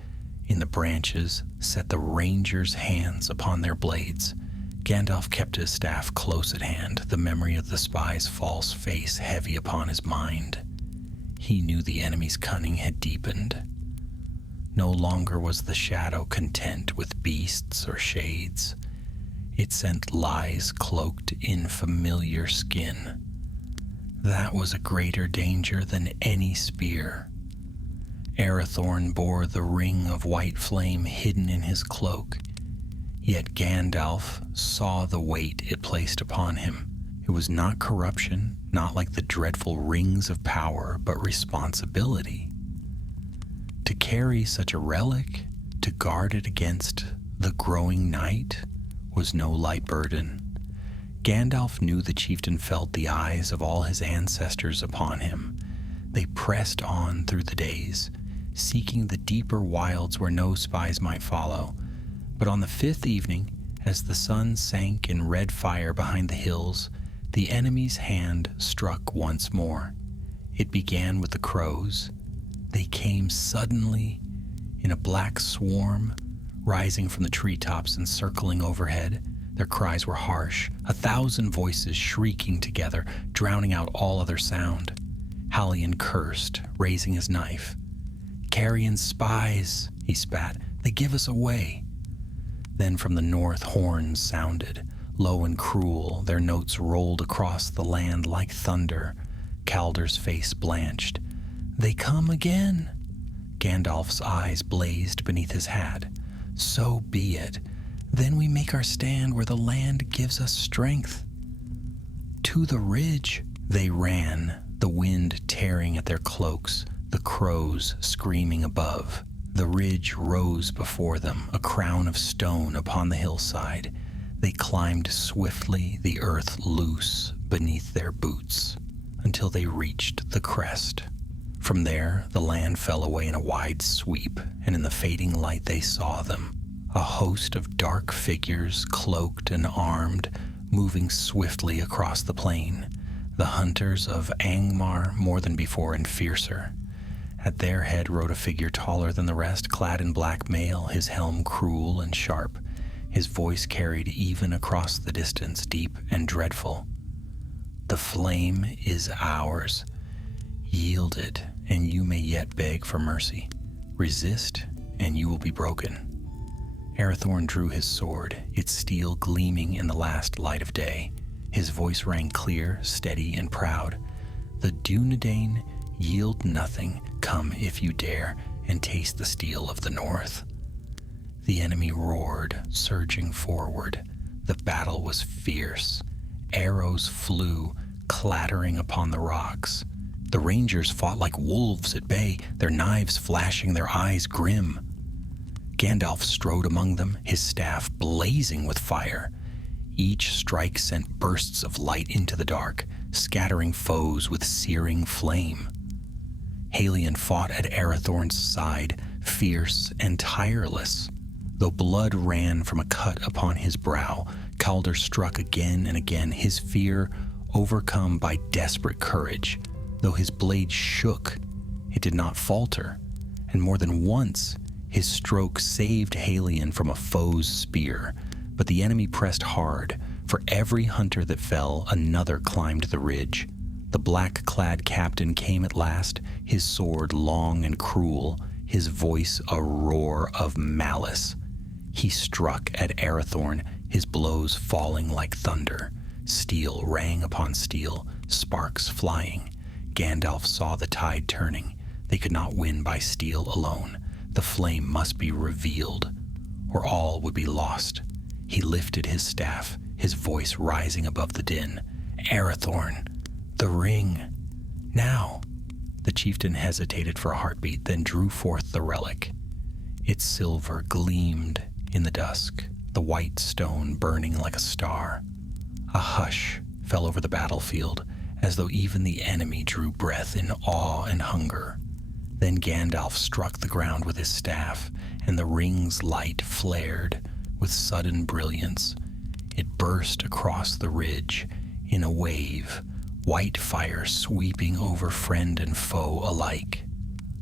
in the branches set the rangers' hands upon their blades. Gandalf kept his staff close at hand, the memory of the spy's false face heavy upon his mind. He knew the enemy's cunning had deepened. No longer was the shadow content with beasts or shades. It sent lies cloaked in familiar skin. That was a greater danger than any spear. Arathorn bore the ring of white flame hidden in his cloak, yet Gandalf saw the weight it placed upon him. It was not corruption, not like the dreadful rings of power, but responsibility. To carry such a relic, to guard it against the growing night, was no light burden. Gandalf knew the chieftain felt the eyes of all his ancestors upon him. They pressed on through the days, seeking the deeper wilds where no spies might follow. But on the fifth evening, as the sun sank in red fire behind the hills, the enemy's hand struck once more. It began with the crows. They came suddenly in a black swarm, rising from the treetops and circling overhead. Their cries were harsh, 1,000 voices shrieking together, drowning out all other sound. Hallion cursed, raising his knife. "Carrion spies," he spat. "They give us away." Then from the north horns sounded, low and cruel. Their notes rolled across the land like thunder. Calder's face blanched. "They come again." Gandalf's eyes blazed beneath his hat. "So be it. Then we make our stand where the land gives us strength." To the ridge they ran, the wind tearing at their cloaks, the crows screaming above. The ridge rose before them, a crown of stone upon the hillside. They climbed swiftly, the earth loose beneath their boots, until they reached the crest. From there, the land fell away in a wide sweep, and in the fading light they saw them, a host of dark figures, cloaked and armed, moving swiftly across the plain, the hunters of Angmar more than before and fiercer. At their head rode a figure taller than the rest, clad in black mail, his helm cruel and sharp, his voice carried even across the distance, deep and dreadful. "The flame is ours. Yield it, and you may yet beg for mercy. Resist, and you will be broken." Arathorn drew his sword, its steel gleaming in the last light of day. His voice rang clear, steady, and proud. "The Dunedain yield nothing. Come if you dare, and taste the steel of the north." The enemy roared, surging forward. The battle was fierce. Arrows flew, clattering upon the rocks. The rangers fought like wolves at bay, their knives flashing, their eyes grim. Gandalf strode among them, his staff blazing with fire. Each strike sent bursts of light into the dark, scattering foes with searing flame. Halion fought at Arathorn's side, fierce and tireless. Though blood ran from a cut upon his brow, Calder struck again and again, his fear overcome by desperate courage. Though his blade shook, it did not falter, and more than once his stroke saved Halion from a foe's spear. But the enemy pressed hard. For every hunter that fell, another climbed the ridge. The black-clad captain came at last, his sword long and cruel, his voice a roar of malice. He struck at Arathorn, his blows falling like thunder. Steel rang upon steel, sparks flying. Gandalf saw the tide turning. They could not win by steel alone. The flame must be revealed, or all would be lost. He lifted his staff, his voice rising above the din. "Arathorn, the ring. Now." The chieftain hesitated for a heartbeat, then drew forth the relic. Its silver gleamed in the dusk, the white stone burning like a star. A hush fell over the battlefield, as though even the enemy drew breath in awe and hunger. Then Gandalf struck the ground with his staff, and the ring's light flared with sudden brilliance. It burst across the ridge in a wave, white fire sweeping over friend and foe alike.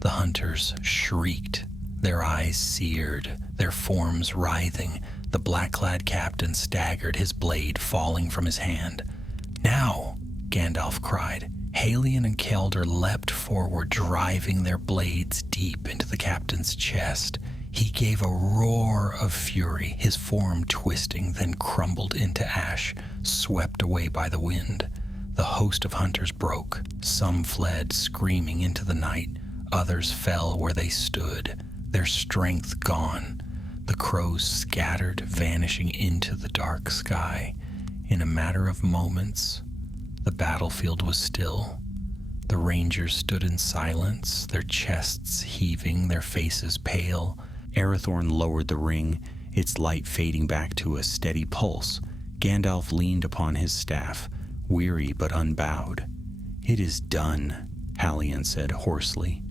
The hunters shrieked, their eyes seared, their forms writhing. The black-clad captain staggered, his blade falling from his hand. "Now!" Gandalf cried. Halion and Calder leapt forward, driving their blades deep into the captain's chest. He gave a roar of fury, his form twisting, then crumbled into ash, swept away by the wind. The host of hunters broke. Some fled, screaming into the night. Others fell where they stood, their strength gone. The crows scattered, vanishing into the dark sky. In a matter of moments, the battlefield was still. The rangers stood in silence, their chests heaving, their faces pale. Arathorn lowered the ring, its light fading back to a steady pulse. Gandalf leaned upon his staff, weary but unbowed. "It is done," Halion said hoarsely.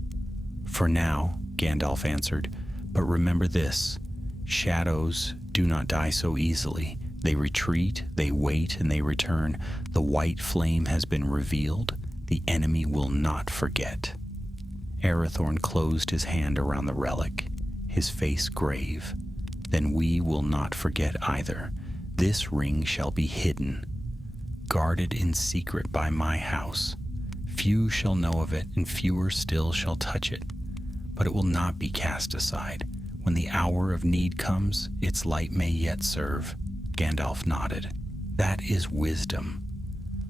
"For now," Gandalf answered, "but remember this. Shadows do not die so easily. They retreat, they wait, and they return. The white flame has been revealed. The enemy will not forget." Arathorn closed his hand around the relic, his face grave. "Then we will not forget either. This ring shall be hidden, guarded in secret by my house. Few shall know of it, and fewer still shall touch it. But it will not be cast aside. When the hour of need comes, its light may yet serve." Gandalf nodded. "That is wisdom.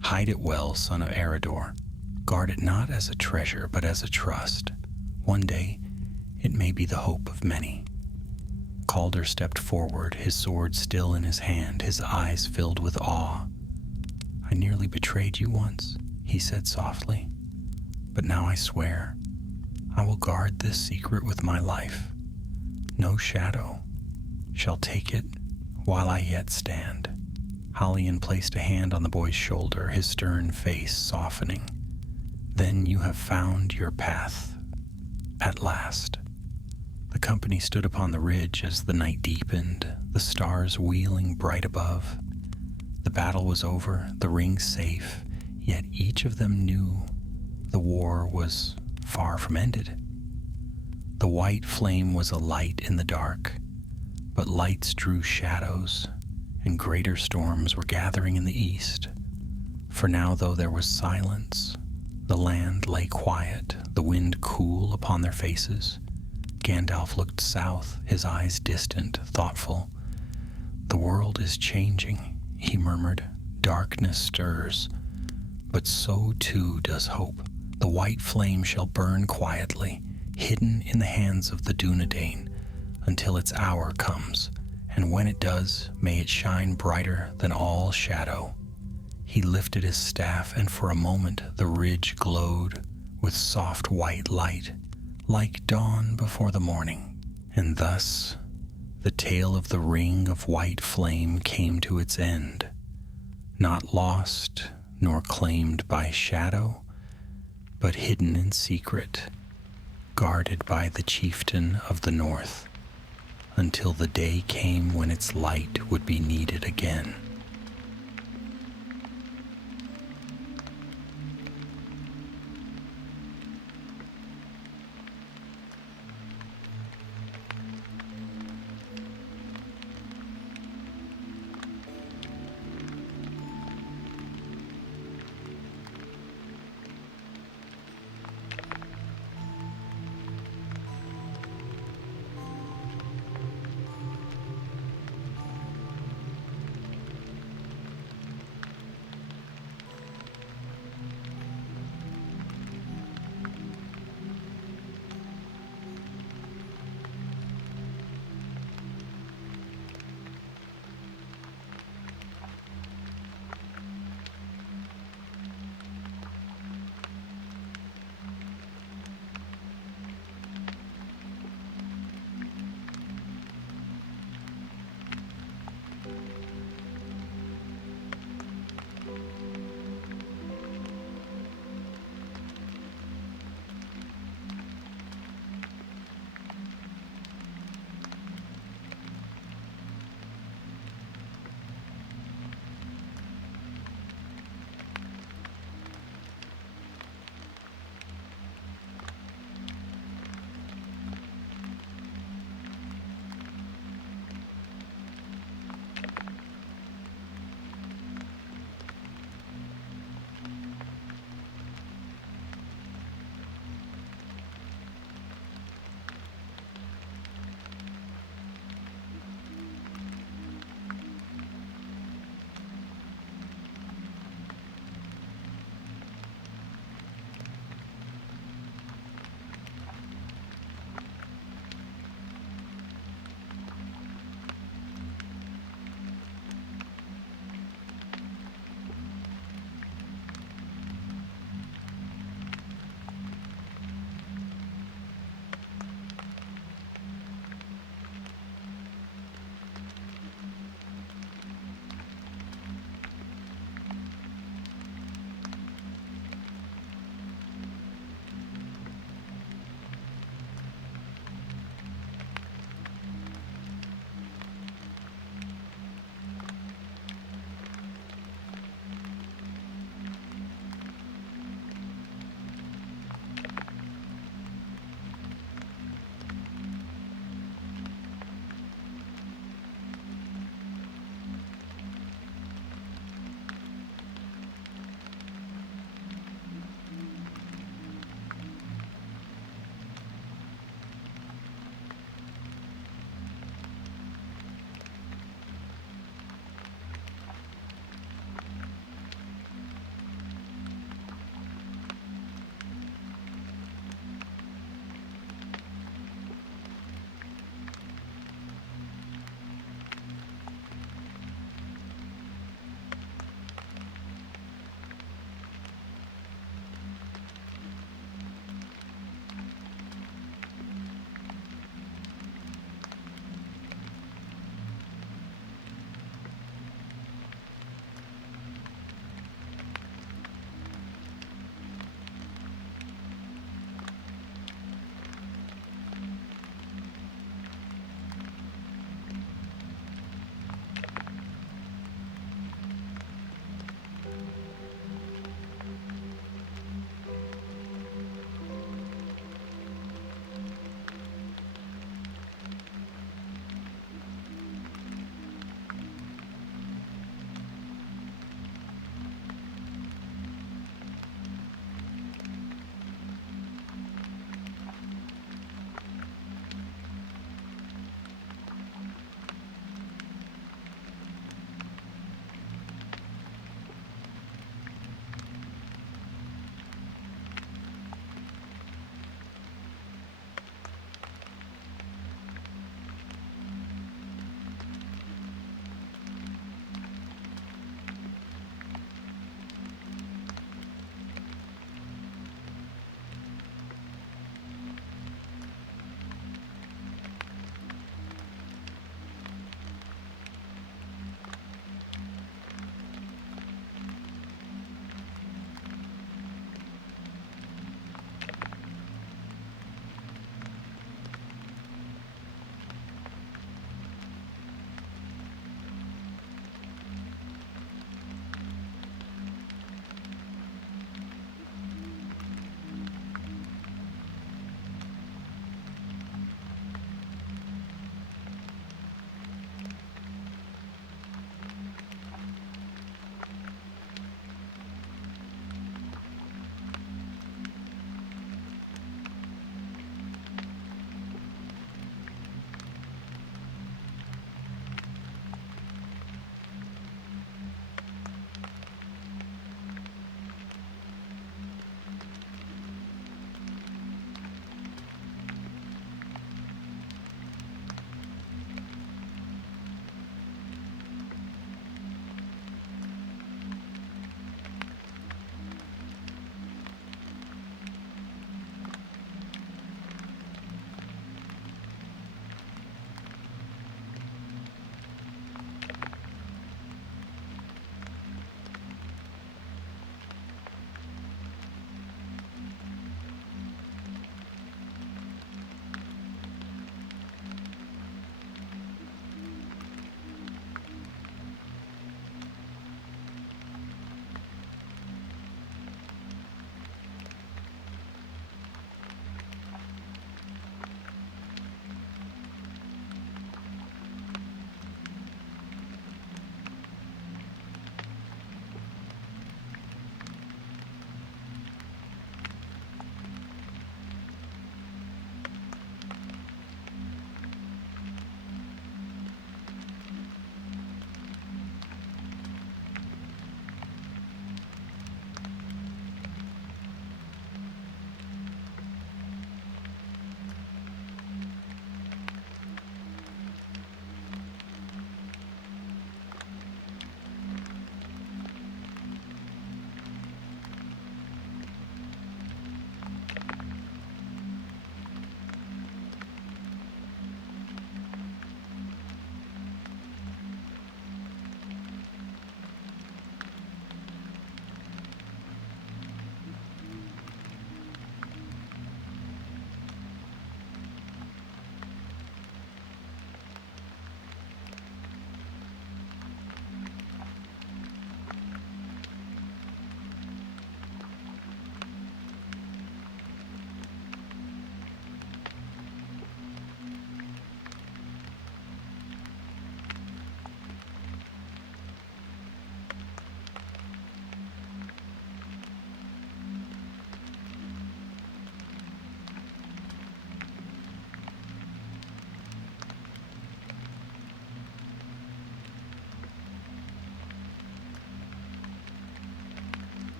Hide it well, son of Eredor. Guard it not as a treasure, but as a trust. One day, it may be the hope of many." Calder stepped forward, his sword still in his hand, his eyes filled with awe. "I nearly betrayed you once," he said softly. "But now I swear, I will guard this secret with my life. No shadow shall take it while I yet stand." Halion placed a hand on the boy's shoulder, his stern face softening. "Then you have found your path at last." The company stood upon the ridge as the night deepened, the stars wheeling bright above. The battle was over, the ring safe, yet each of them knew the war was far from ended. The white flame was a light in the dark, but lights drew shadows, and greater storms were gathering in the east. For now, though there was silence, the land lay quiet, the wind cool upon their faces. Gandalf looked south, his eyes distant, thoughtful. "The world is changing," he murmured. "Darkness stirs, but so too does hope. The white flame shall burn quietly, hidden in the hands of the Dunedain, until its hour comes, and when it does, may it shine brighter than all shadow." He lifted his staff, and for a moment the ridge glowed with soft white light, like dawn before the morning. And thus the tale of the ring of white flame came to its end, not lost nor claimed by shadow, but hidden in secret, guarded by the chieftain of the north, until the day came when its light would be needed again.